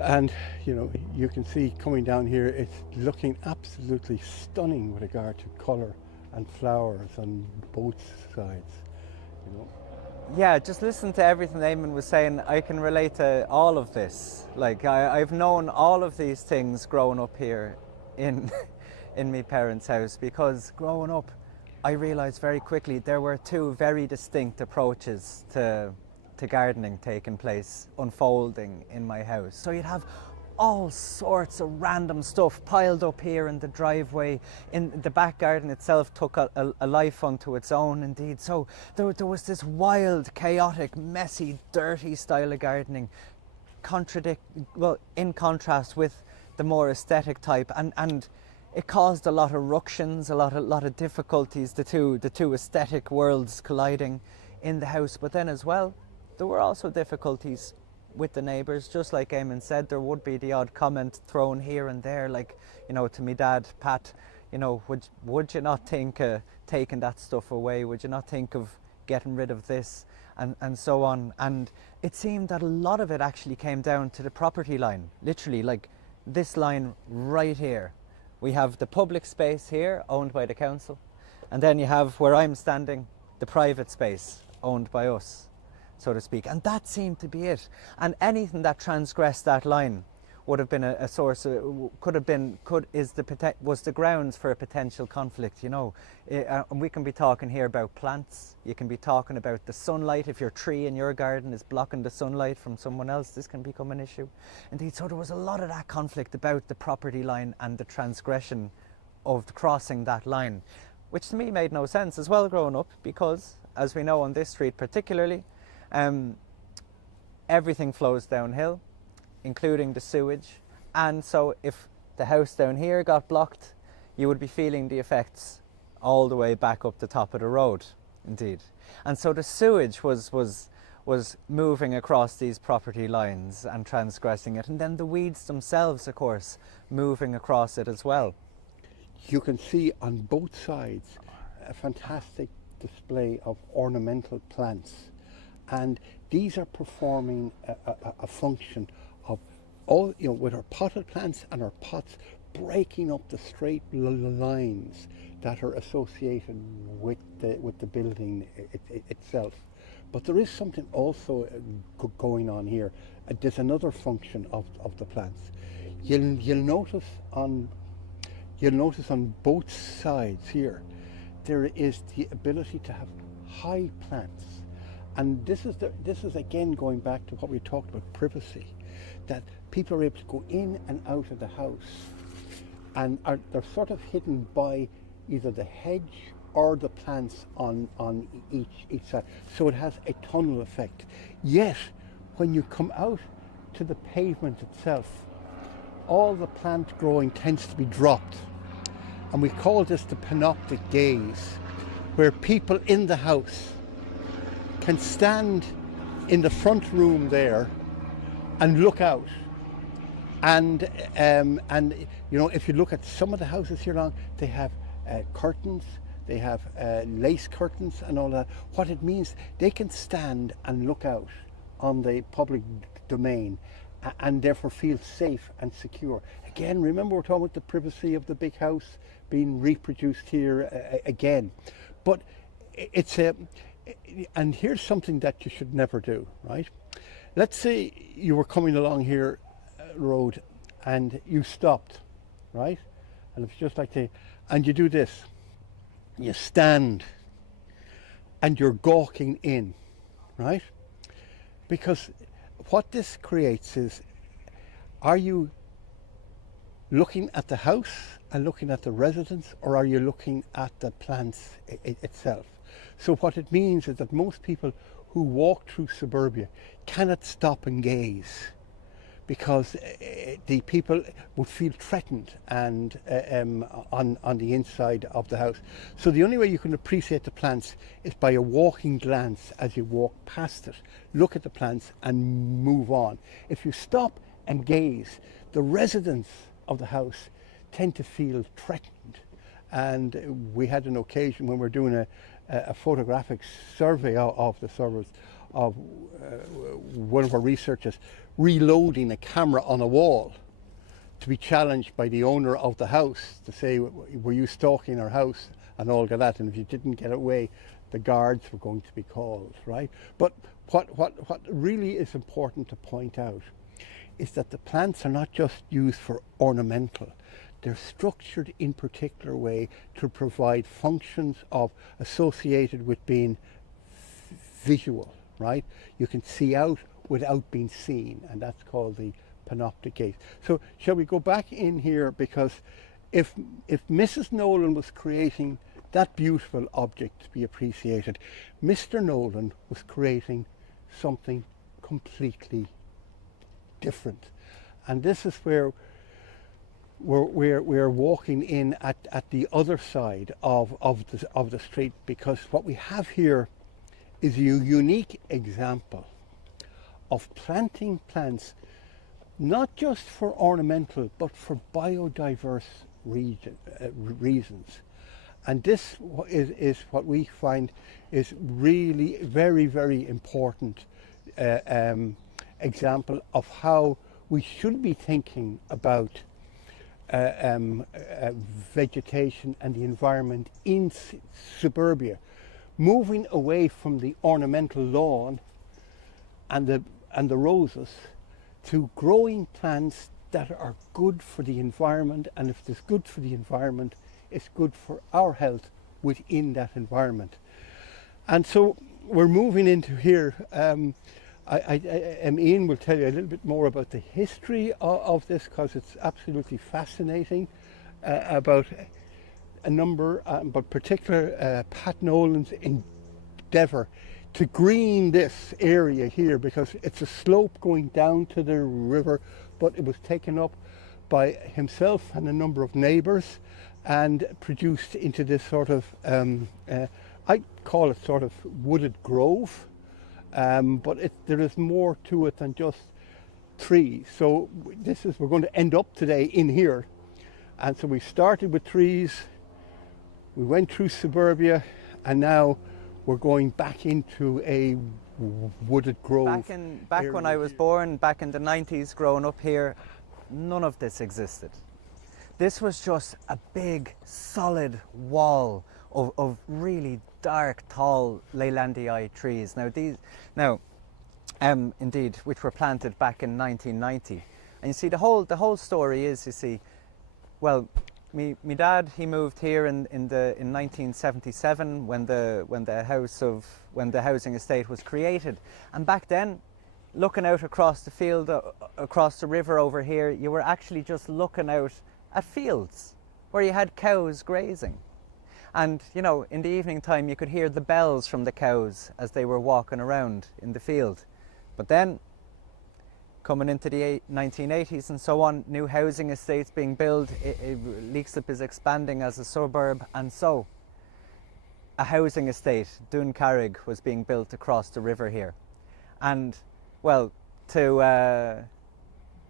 And you know, you can see coming down here, it's looking absolutely stunning with regard to colour and flowers on both sides. You know. Yeah, just listen to everything Eamon was saying. I can relate to all of this. Like I've known all of these things growing up here in in my parents' house, because growing up I realised very quickly there were two very distinct approaches to gardening taking place, unfolding in my house. So you'd have all sorts of random stuff piled up here in the driveway. In the back garden itself took a life unto its own, indeed. So there was this wild, chaotic, messy, dirty style of gardening, in contrast with the more aesthetic type, and it caused a lot of ructions, a lot of difficulties, the two aesthetic worlds colliding in the house. But then as well, there were also difficulties with the neighbours. Just like Eamon said, there would be the odd comment thrown here and there, like, you know, to me dad, Pat, you know, would you not think of taking that stuff away? Would you not think of getting rid of this? And so on. And it seemed that a lot of it actually came down to the property line, literally, like this line right here. We have the public space here, owned by the council, and then you have, where I'm standing, the private space owned by us, so to speak. And that seemed to be it. And anything that transgressed that line would have been a source of, was the grounds for a potential conflict, you know. And we can be talking here about plants. You can be talking about the sunlight. If your tree in your garden is blocking the sunlight from someone else, this can become an issue. Indeed, so there was a lot of that conflict about the property line and the transgression of crossing that line, which to me made no sense as well growing up, because, as we know on this street particularly, everything flows downhill, including the sewage. And so if the house down here got blocked, you would be feeling the effects all the way back up the top of the road, indeed. And so the sewage was was moving across these property lines and transgressing it, and then the weeds themselves, of course, moving across it as well. You can see on both sides a fantastic display of ornamental plants, and these are performing a function of all, with our potted plants and our pots, breaking up the straight lines that are associated with the building itself. But there is something also going on here. There's another function of the plants. You'll notice on both sides here, there is the ability to have high plants, and this is again going back to what we talked about, privacy, that people are able to go in and out of the house, and they're sort of hidden by either the hedge or the plants on each side. So it has a tunnel effect. Yet, when you come out to the pavement itself, all the plant growing tends to be dropped. And we call this the panoptic gaze, where people in the house can stand in the front room there and look out. And if you look at some of the houses here along, they have curtains, they have lace curtains and all that. What it means, they can stand and look out on the public domain and therefore feel safe and secure. Again, remember we're talking about the privacy of the big house being reproduced here again. But and here's something that you should never do, right? Let's say you were coming along here road and you stopped, right? And it's just like and you do this. You stand and you're gawking in, right? Because what this creates is, are you looking at the house and looking at the residence, or are you looking at the plants itself? So what it means is that most people who walk through suburbia cannot stop and gaze, because the people would feel threatened and on the inside of the house. So the only way you can appreciate the plants is by a walking glance as you walk past it. Look at the plants and move on. If you stop and gaze, the residents of the house tend to feel threatened. And we had an occasion when we were doing a photographic survey of the suburbs of one of our researchers reloading a camera on a wall to be challenged by the owner of the house to say, were you stalking our house and all of that, and if you didn't get away, the guards were going to be called, right? But what really is important to point out is that the plants are not just used for ornamental. They're structured in particular way to provide functions associated with being visual, right? You can see out without being seen, and that's called the panoptic gaze. So shall we go back in here, because if Mrs. Nolan was creating that beautiful object to be appreciated, Mr. Nolan was creating something completely different. And this is where we're walking in at the other side of the street, because what we have here is a unique example of planting plants not just for ornamental but for biodiverse reasons. And this is what we find is really very, very important example of how we should be thinking about vegetation and the environment in suburbia, moving away from the ornamental lawn and the roses to growing plants that are good for the environment, and if it's good for the environment, it's good for our health within that environment. And so we're moving into here. Ian will tell you a little bit more about the history of this, because it's absolutely fascinating about a number, but particular Pat Nolan's endeavour to green this area here, because it's a slope going down to the river, but it was taken up by himself and a number of neighbours and produced into this sort of, I call it sort of wooded grove. but there is more to it than just trees. So we're going to end up today in here. And so we started with trees, we went through suburbia, and now we're going back into a wooded grove. Back when I was born, back in the 90s, growing up here, none of this existed. This was just a big, solid wall of really dark, tall Leylandii trees. Indeed, which were planted back in 1990. And you see, the whole story is, you see, well, me dad, he moved here in 1977 when the housing estate was created. And back then, looking out across the field, across the river over here, you were actually just looking out at fields where you had cows grazing. And, you know, in the evening time, you could hear the bells from the cows as they were walking around in the field. But then, coming into the 1980s and so on, new housing estates being built, Leixlip is expanding as a suburb, and so a housing estate, Dún Carrig, was being built across the river here. And, well, to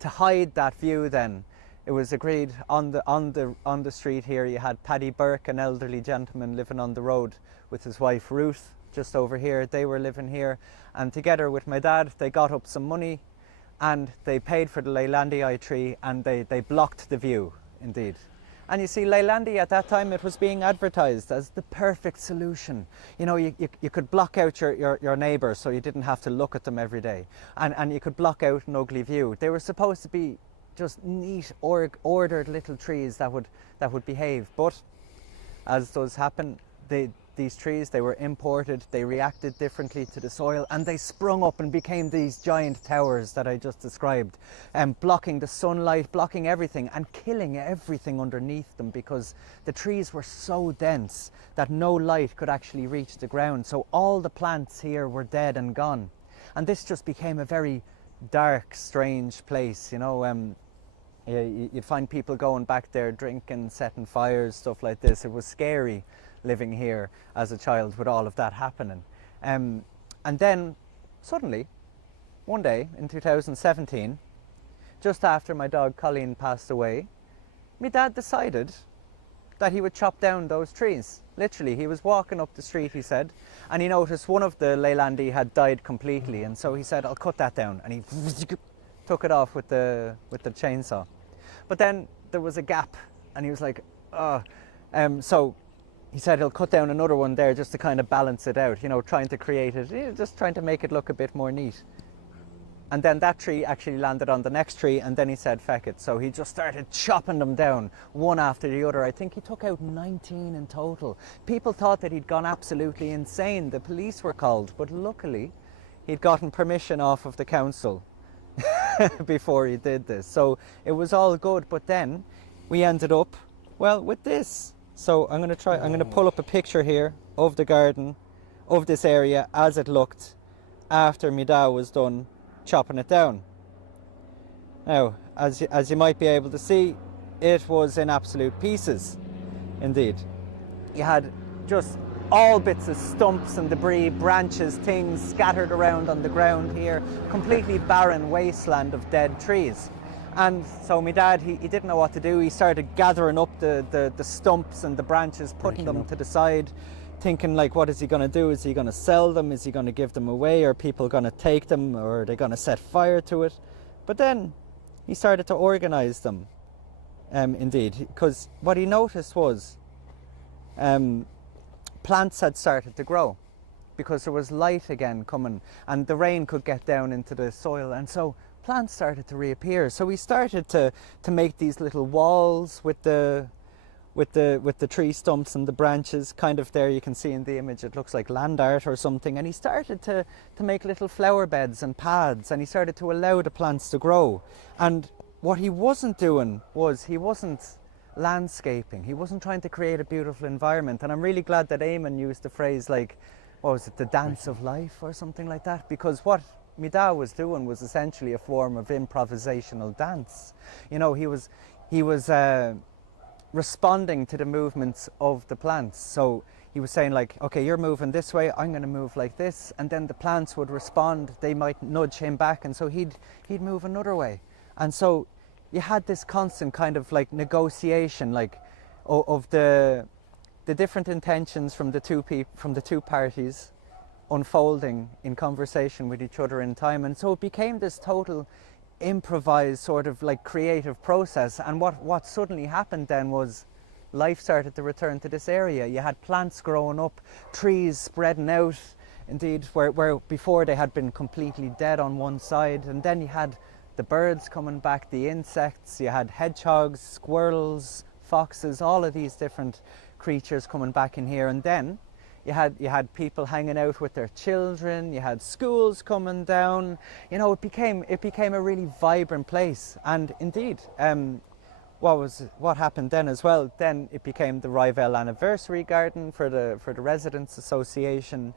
hide that view then, it was agreed on the street here, you had Paddy Burke, an elderly gentleman living on the road with his wife Ruth, just over here. They were living here, and together with my dad, they got up some money and they paid for the Leylandii tree, and they blocked the view, indeed. And you see, Leylandi at that time, it was being advertised as the perfect solution. You know, you could block out your neighbour so you didn't have to look at them every day. And you could block out an ugly view. They were supposed to be just neat, ordered little trees that would behave. But as does happen, these trees, they were imported, they reacted differently to the soil, and they sprung up and became these giant towers that I just described, blocking the sunlight, blocking everything, and killing everything underneath them, because the trees were so dense that no light could actually reach the ground. So all the plants here were dead and gone. And this just became a very dark, strange place, you know. You'd find people going back there drinking, setting fires, stuff like this. It was scary living here as a child with all of that happening. And then suddenly, one day in 2017, just after my dog Colleen passed away, my dad decided that he would chop down those trees. Literally, he was walking up the street, he said, and he noticed one of the Leylandi had died completely, and so he said, I'll cut that down, and he took it off with the chainsaw. But then there was a gap, and he was like, oh. So he said he'll cut down another one there just to kind of balance it out, you know, trying to create it, just trying to make it look a bit more neat. And then that tree actually landed on the next tree, and then he said, feck it. So he just started chopping them down, one after the other. I think he took out 19 in total. People thought that he'd gone absolutely insane. The police were called, but luckily he'd gotten permission off of the council before he did this. So it was all good, but then we ended up, well, with this. So I'm going to pull up a picture here of the garden, of this area as it looked after my dad was done chopping it down. Now, as you might be able to see, it was in absolute pieces, indeed. You had just all bits of stumps and debris, branches, things scattered around on the ground here, completely barren wasteland of dead trees. And so my dad, he didn't know what to do. He started gathering up the stumps and the branches, putting them to the side, thinking like, what is he going to do? Is he going to sell them? Is he going to give them away? Are people going to take them? Or are they going to set fire to it? But then he started to organize them, indeed, because what he noticed was plants had started to grow because there was light again coming and the rain could get down into the soil, and so plants started to reappear. So we started to make these little walls with the tree stumps and the branches. Kind of there you can see in the image, it looks like land art or something. And he started to make little flower beds and paths, and he started to allow the plants to grow. And what he wasn't doing was he wasn't landscaping. He wasn't trying to create a beautiful environment. And I'm really glad that Eamon used the phrase like, what was it, the dance of life or something like that, because what my dad was doing was essentially a form of improvisational dance. You know, he was responding to the movements of the plants. So he was saying like, okay, you're moving this way, I'm going to move like this, and then the plants would respond. They might nudge him back, and so he'd move another way. And so you had this constant kind of like negotiation, like of the different intentions from the two parties unfolding in conversation with each other in time. And so it became this total improvised sort of like creative process. And what suddenly happened then was life started to return to this area. You had plants growing up, trees spreading out, indeed, where before they had been completely dead on one side. And then you had the birds coming back, the insects, you had hedgehogs, squirrels, foxes, all of these different creatures coming back in here. And then you had people hanging out with their children, you had schools coming down. You know, it became a really vibrant place. And indeed, what happened then as well, then it became the Ryevale Anniversary Garden for the Residents Association,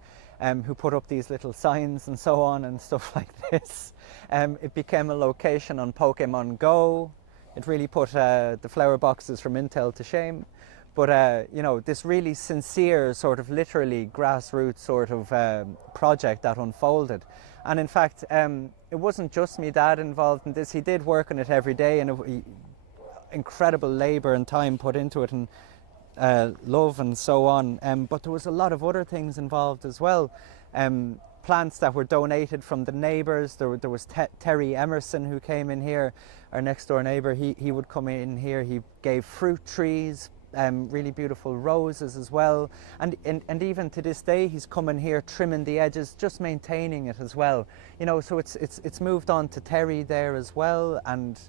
who put up these little signs and so on and stuff like this. It became a location on Pokemon Go. It really put the flower boxes from Intel to shame. But you know, this really sincere sort of literally grassroots sort of project that unfolded. And in fact, it wasn't just my dad involved in this. He did work on it every day, and incredible labour and time put into it, and love and so on. But there was a lot of other things involved as well. Plants that were donated from the neighbours. There was Terry Emerson, who came in here, our next door neighbour. He would come in here. He gave fruit trees, really beautiful roses as well, and even to this day he's coming here trimming the edges, just maintaining it as well. You know, so it's moved on to Terry there as well. And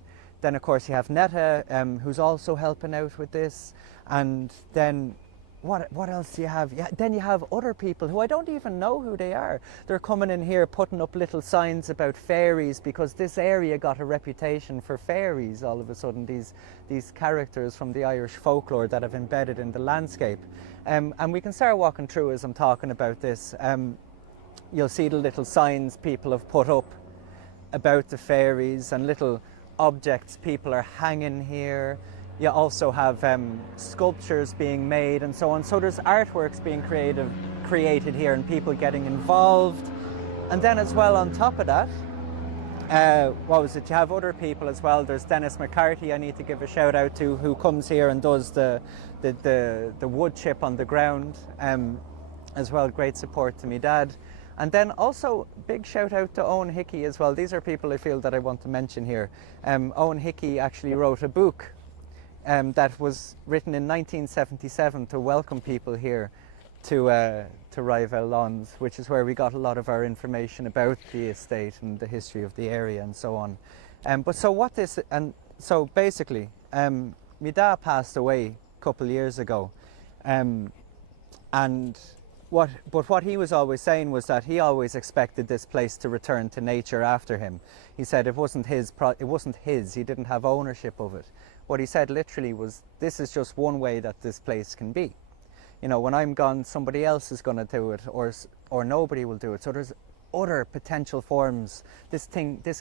then of course you have Netta, who's also helping out with this. And then what else do you have? Yeah, then you have other people who I don't even know who they are. They're coming in here putting up little signs about fairies, because this area got a reputation for fairies all of a sudden, these characters from the Irish folklore that have embedded in the landscape. And we can start walking through as I'm talking about this. You'll see the little signs people have put up about the fairies, and little objects people are hanging here. You also have sculptures being made and so on. So there's artworks being created here, and people getting involved. And then as well on top of that, you have other people as well. There's Dennis McCarthy, I need to give a shout out to, who comes here and does the wood chip on the ground as well. Great support to me dad. And then also big shout out to Owen Hickey as well. These are people I feel that I want to mention here. Owen Hickey actually wrote a book that was written in 1977 to welcome people here to Ryevale Lawns, which is where we got a lot of our information about the estate and the history of the area and so on. So basically, my dad passed away a couple of years ago, but what he was always saying was that he always expected this place to return to nature after him. He said it wasn't his. He didn't have ownership of it. What he said literally was, this is just one way that this place can be. You know, when I'm gone, somebody else is going to do it, or nobody will do it. So there's other potential forms. This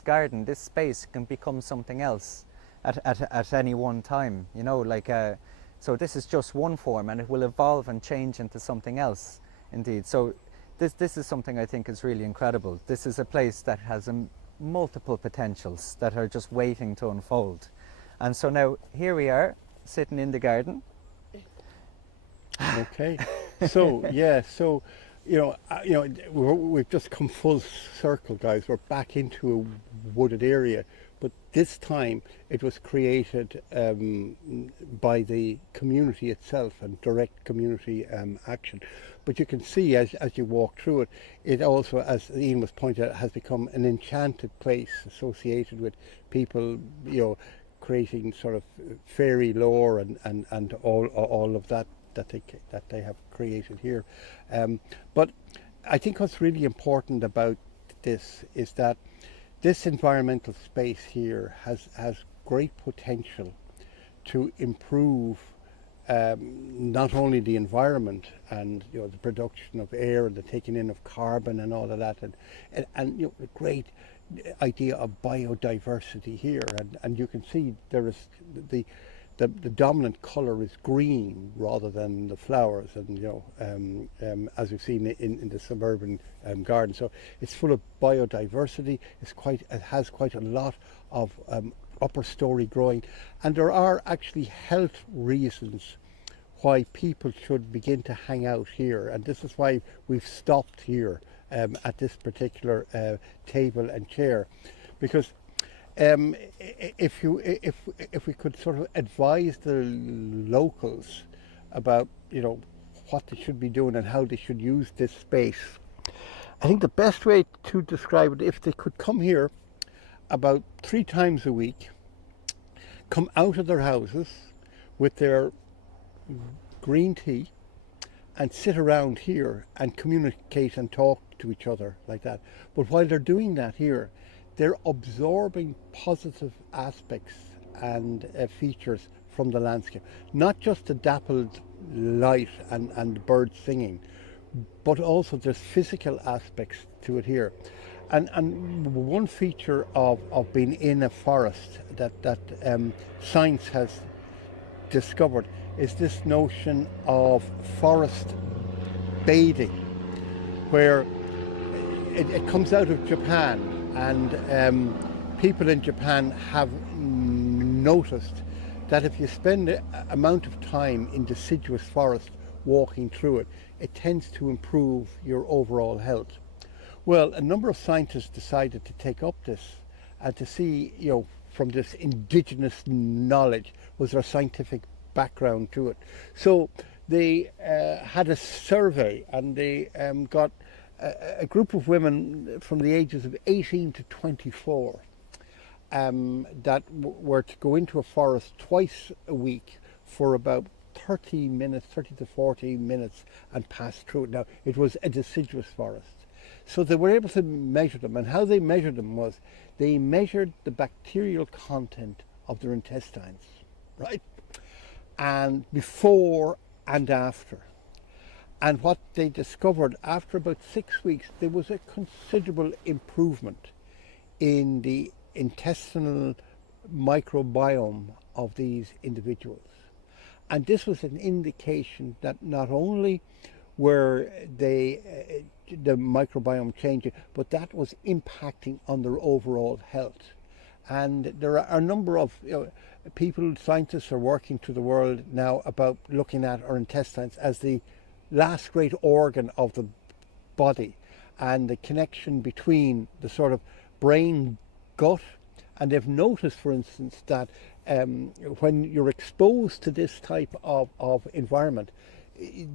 garden, this space can become something else at any one time. You know, like so this is just one form, and it will evolve and change into something else. Indeed. So this is something I think is really incredible. This is a place that has multiple potentials that are just waiting to unfold. And so now here we are sitting in the garden. Okay. So yeah. So we've just come full circle, guys. We're back into a wooded area, but this time it was created by the community itself and direct community action. But you can see as you walk through it, it also, as Ian was pointing out, has become an enchanted place associated with people, creating sort of fairy lore and all of that they have created here. But I think what's really important about this is that this environmental space here has great potential to improve not only the environment and the production of air and the taking in of carbon and all of that, and a great idea of biodiversity here, and you can see there is the the dominant colour is green rather than the flowers, and as we've seen in the suburban garden. So it's full of biodiversity. It has quite a lot of upper story growing, and there are actually health reasons why people should begin to hang out here, and this is why we've stopped here at this particular table and chair, because if we could sort of advise the locals about what they should be doing and how they should use this space, I think the best way to describe it, if they could come here about 3 times a week, come out of their houses with their green tea and sit around here and communicate and talk to each other like that. But while they're doing that here, they're absorbing positive aspects and features from the landscape. Not just the dappled light and birds singing, but also there's physical aspects to it here. And one feature of being in a forest that science has discovered is this notion of forest bathing, where it comes out of Japan, and people in Japan have noticed that if you spend an amount of time in deciduous forest walking through it, it tends to improve your overall health. Well, a number of scientists decided to take up this and to see, from this indigenous knowledge, was there a scientific background to it. So they had a survey, and they got a group of women from the ages of 18 to 24 that were to go into a forest twice a week for about 30 to 40 minutes and pass through it. Now, it was a deciduous forest. So they were able to measure them, and how they measured them was they measured the bacterial content of their intestines, right? And before and after. And what they discovered after about 6 weeks, there was a considerable improvement in the intestinal microbiome of these individuals. And this was an indication that not only were the microbiome changing, but that was impacting on their overall health. And there are a number of people, scientists are working to the world now about looking at our intestines as the last great organ of the body, and the connection between the sort of brain gut. And they've noticed, for instance, that when you're exposed to this type of environment,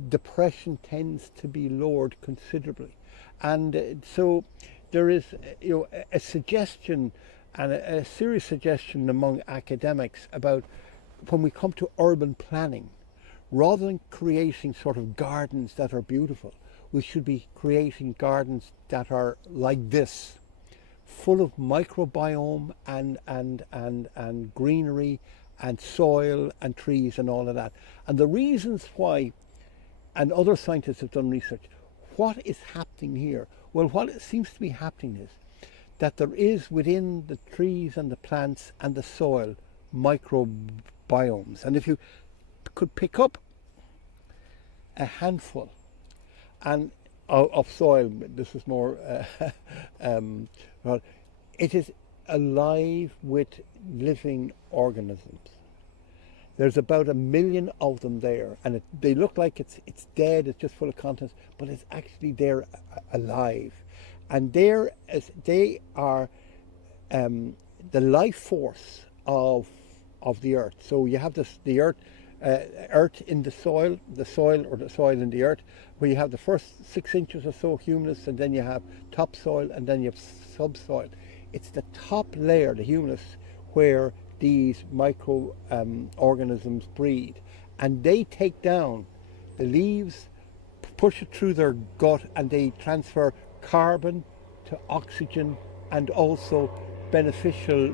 depression tends to be lowered considerably. And so there is a suggestion, and a serious suggestion among academics, about when we come to urban planning, rather than creating sort of gardens that are beautiful, we should be creating gardens that are like this, full of microbiome and greenery and soil and trees and all of that. And the reasons why, and other scientists have done research, what is happening here? Well, what it seems to be happening is that there is within the trees and the plants and the soil microbiomes. And if you could pick up a handful of soil, this is more, well, it is alive with living organisms. There's about 1 million of them there, and they look like it's dead, it's just full of contents, but it's actually there alive. And they are the life force of the earth. So you have the earth in the soil or the soil in the earth, where you have the first 6 inches or so humus, and then you have topsoil, and then you have subsoil. It's the top layer, the humus, where these micro organisms breed, and they take down the leaves, push it through their gut, and they transfer carbon to oxygen and also beneficial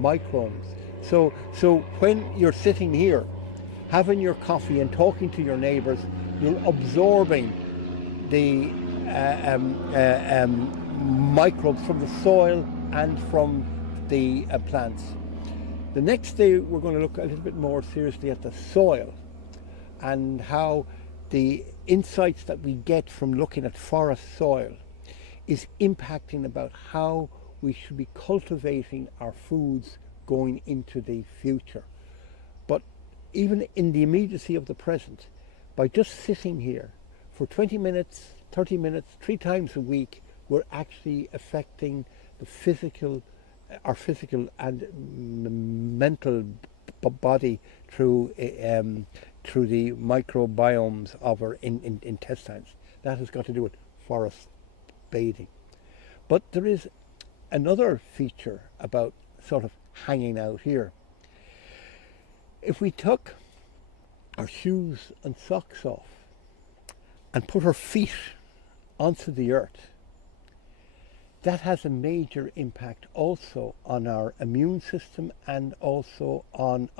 microbes. So when you're sitting here having your coffee and talking to your neighbours, you're absorbing the microbes from the soil and from the plants. The next day we're going to look a little bit more seriously at the soil and how the insights that we get from looking at forest soil is impacting about how we should be cultivating our foods going into the future. But even in the immediacy of the present, by just sitting here for 20 minutes, 30 minutes, 3 times a week, we're actually affecting the physical, our physical and mental body through the microbiomes of our intestines. That has got to do with forest bathing. But there is another feature about sort of hanging out here. If we took our shoes and socks off and put our feet onto the earth, that has a major impact also on our immune system and also on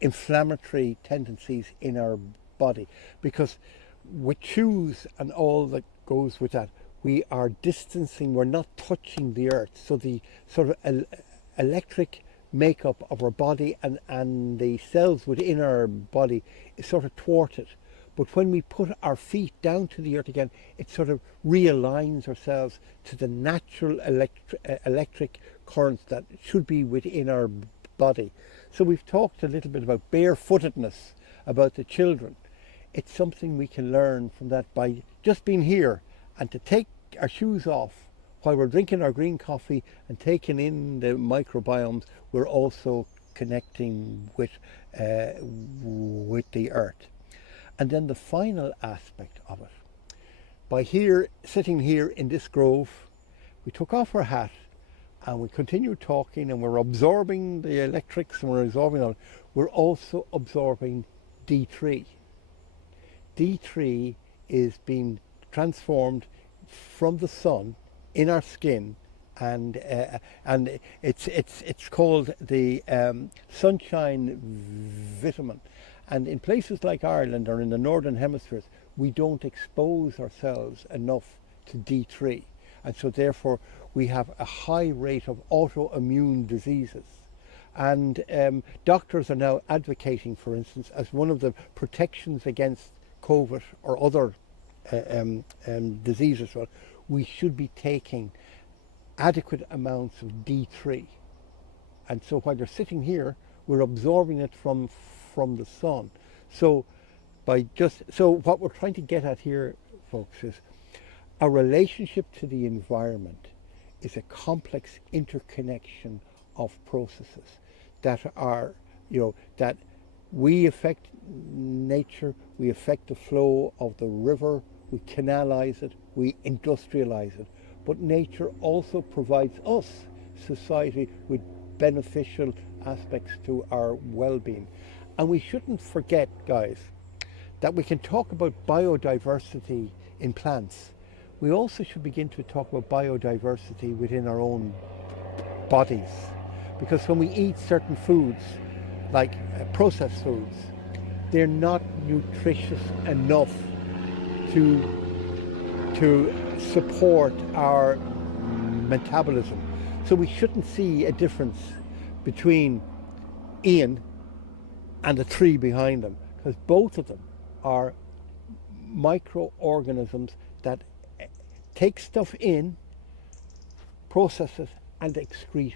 inflammatory tendencies in our body, because with shoes and all that goes with that, we are distancing, we're not touching the earth, so the sort of electric makeup of our body and the cells within our body is sort of thwarted. But when we put our feet down to the earth again, it sort of realigns ourselves to the natural electric currents that should be within our body. So we've talked a little bit about barefootedness, about the children. It's something we can learn from that by just being here, and to take our shoes off while we're drinking our green coffee and taking in the microbiomes. We're also connecting with the earth. And then the final aspect of it, by sitting here in this grove, we took off our hat and we continued talking, and we're absorbing the electrics and we're absorbing all. We're also absorbing D3. D3 is being transformed from the sun in our skin, and it's called the sunshine vitamin. And in places like Ireland or in the northern hemispheres, we don't expose ourselves enough to D3, and so therefore we have a high rate of autoimmune diseases. And doctors are now advocating, for instance, as one of the protections against COVID or other diseases, well, we should be taking adequate amounts of D3. And so while you're sitting here, we're absorbing it from the sun. So what we're trying to get at here, folks, is our relationship to the environment is a complex interconnection of processes that are, that we affect nature, we affect the flow of the river, we canalize it, we industrialize it. But nature also provides us, society, with beneficial aspects to our well-being. And we shouldn't forget, guys, that we can talk about biodiversity in plants. We also should begin to talk about biodiversity within our own bodies. Because when we eat certain foods, like processed foods, they're not nutritious enough to support our metabolism. So we shouldn't see a difference between Ian and the tree behind them, because both of them are microorganisms that take stuff in, process it, and excrete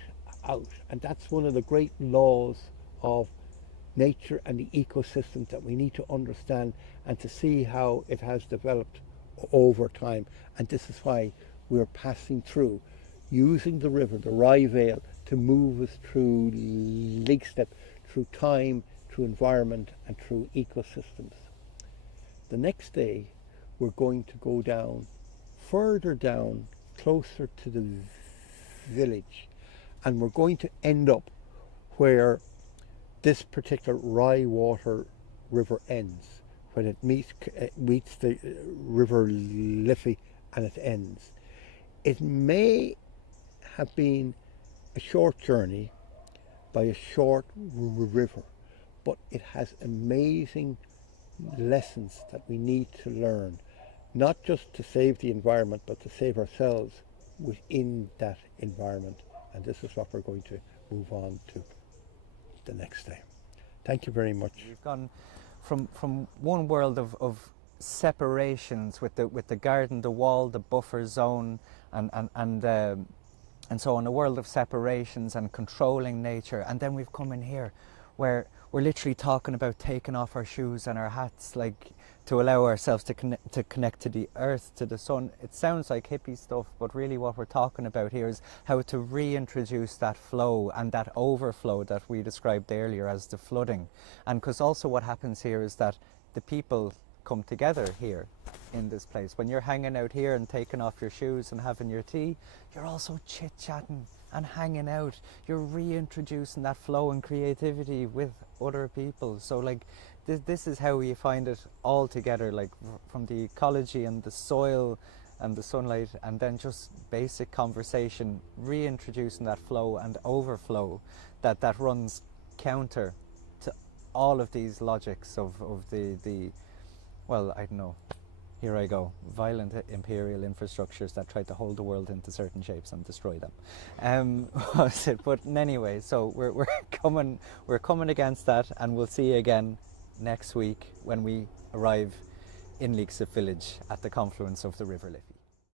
out. And that's one of the great laws of nature and the ecosystems that we need to understand and to see how it has developed over time. And this is why we're passing through, using the river, the Ryevale, to move us through Leixlip, through time, through environment, and through ecosystems. The next day, we're going to go down, further down, closer to the village, and we're going to end up where this particular Ryevale river ends, when it meets the river Liffey and it ends. It may have been a short journey by a short river, but it has amazing lessons that we need to learn, not just to save the environment, but to save ourselves within that environment. And this is what we're going to move on to the next day. Thank you very much. We've gone from one world of separations with the garden, the wall, the buffer zone, and so on, a world of separations and controlling nature, and then we've come in here where we're literally talking about taking off our shoes and our hats, like to allow ourselves to connect to the earth, to the sun. It sounds like hippie stuff, but really what we're talking about here is how to reintroduce that flow and that overflow that we described earlier as the flooding. And because also what happens here is that the people come together here in this place. When you're hanging out here and taking off your shoes and having your tea, you're also chit-chatting and hanging out. You're reintroducing that flow and creativity with other people. So like this is how you find it all together, like from the ecology and the soil and the sunlight, and then just basic conversation, reintroducing that flow and overflow that runs counter to all of these logics of the well, I don't know, here I go, violent imperial infrastructures that try to hold the world into certain shapes and destroy them. But anyway, so we're coming against that, and we'll see you again next week when we arrive in Leixlip Village at the confluence of the River Liffey.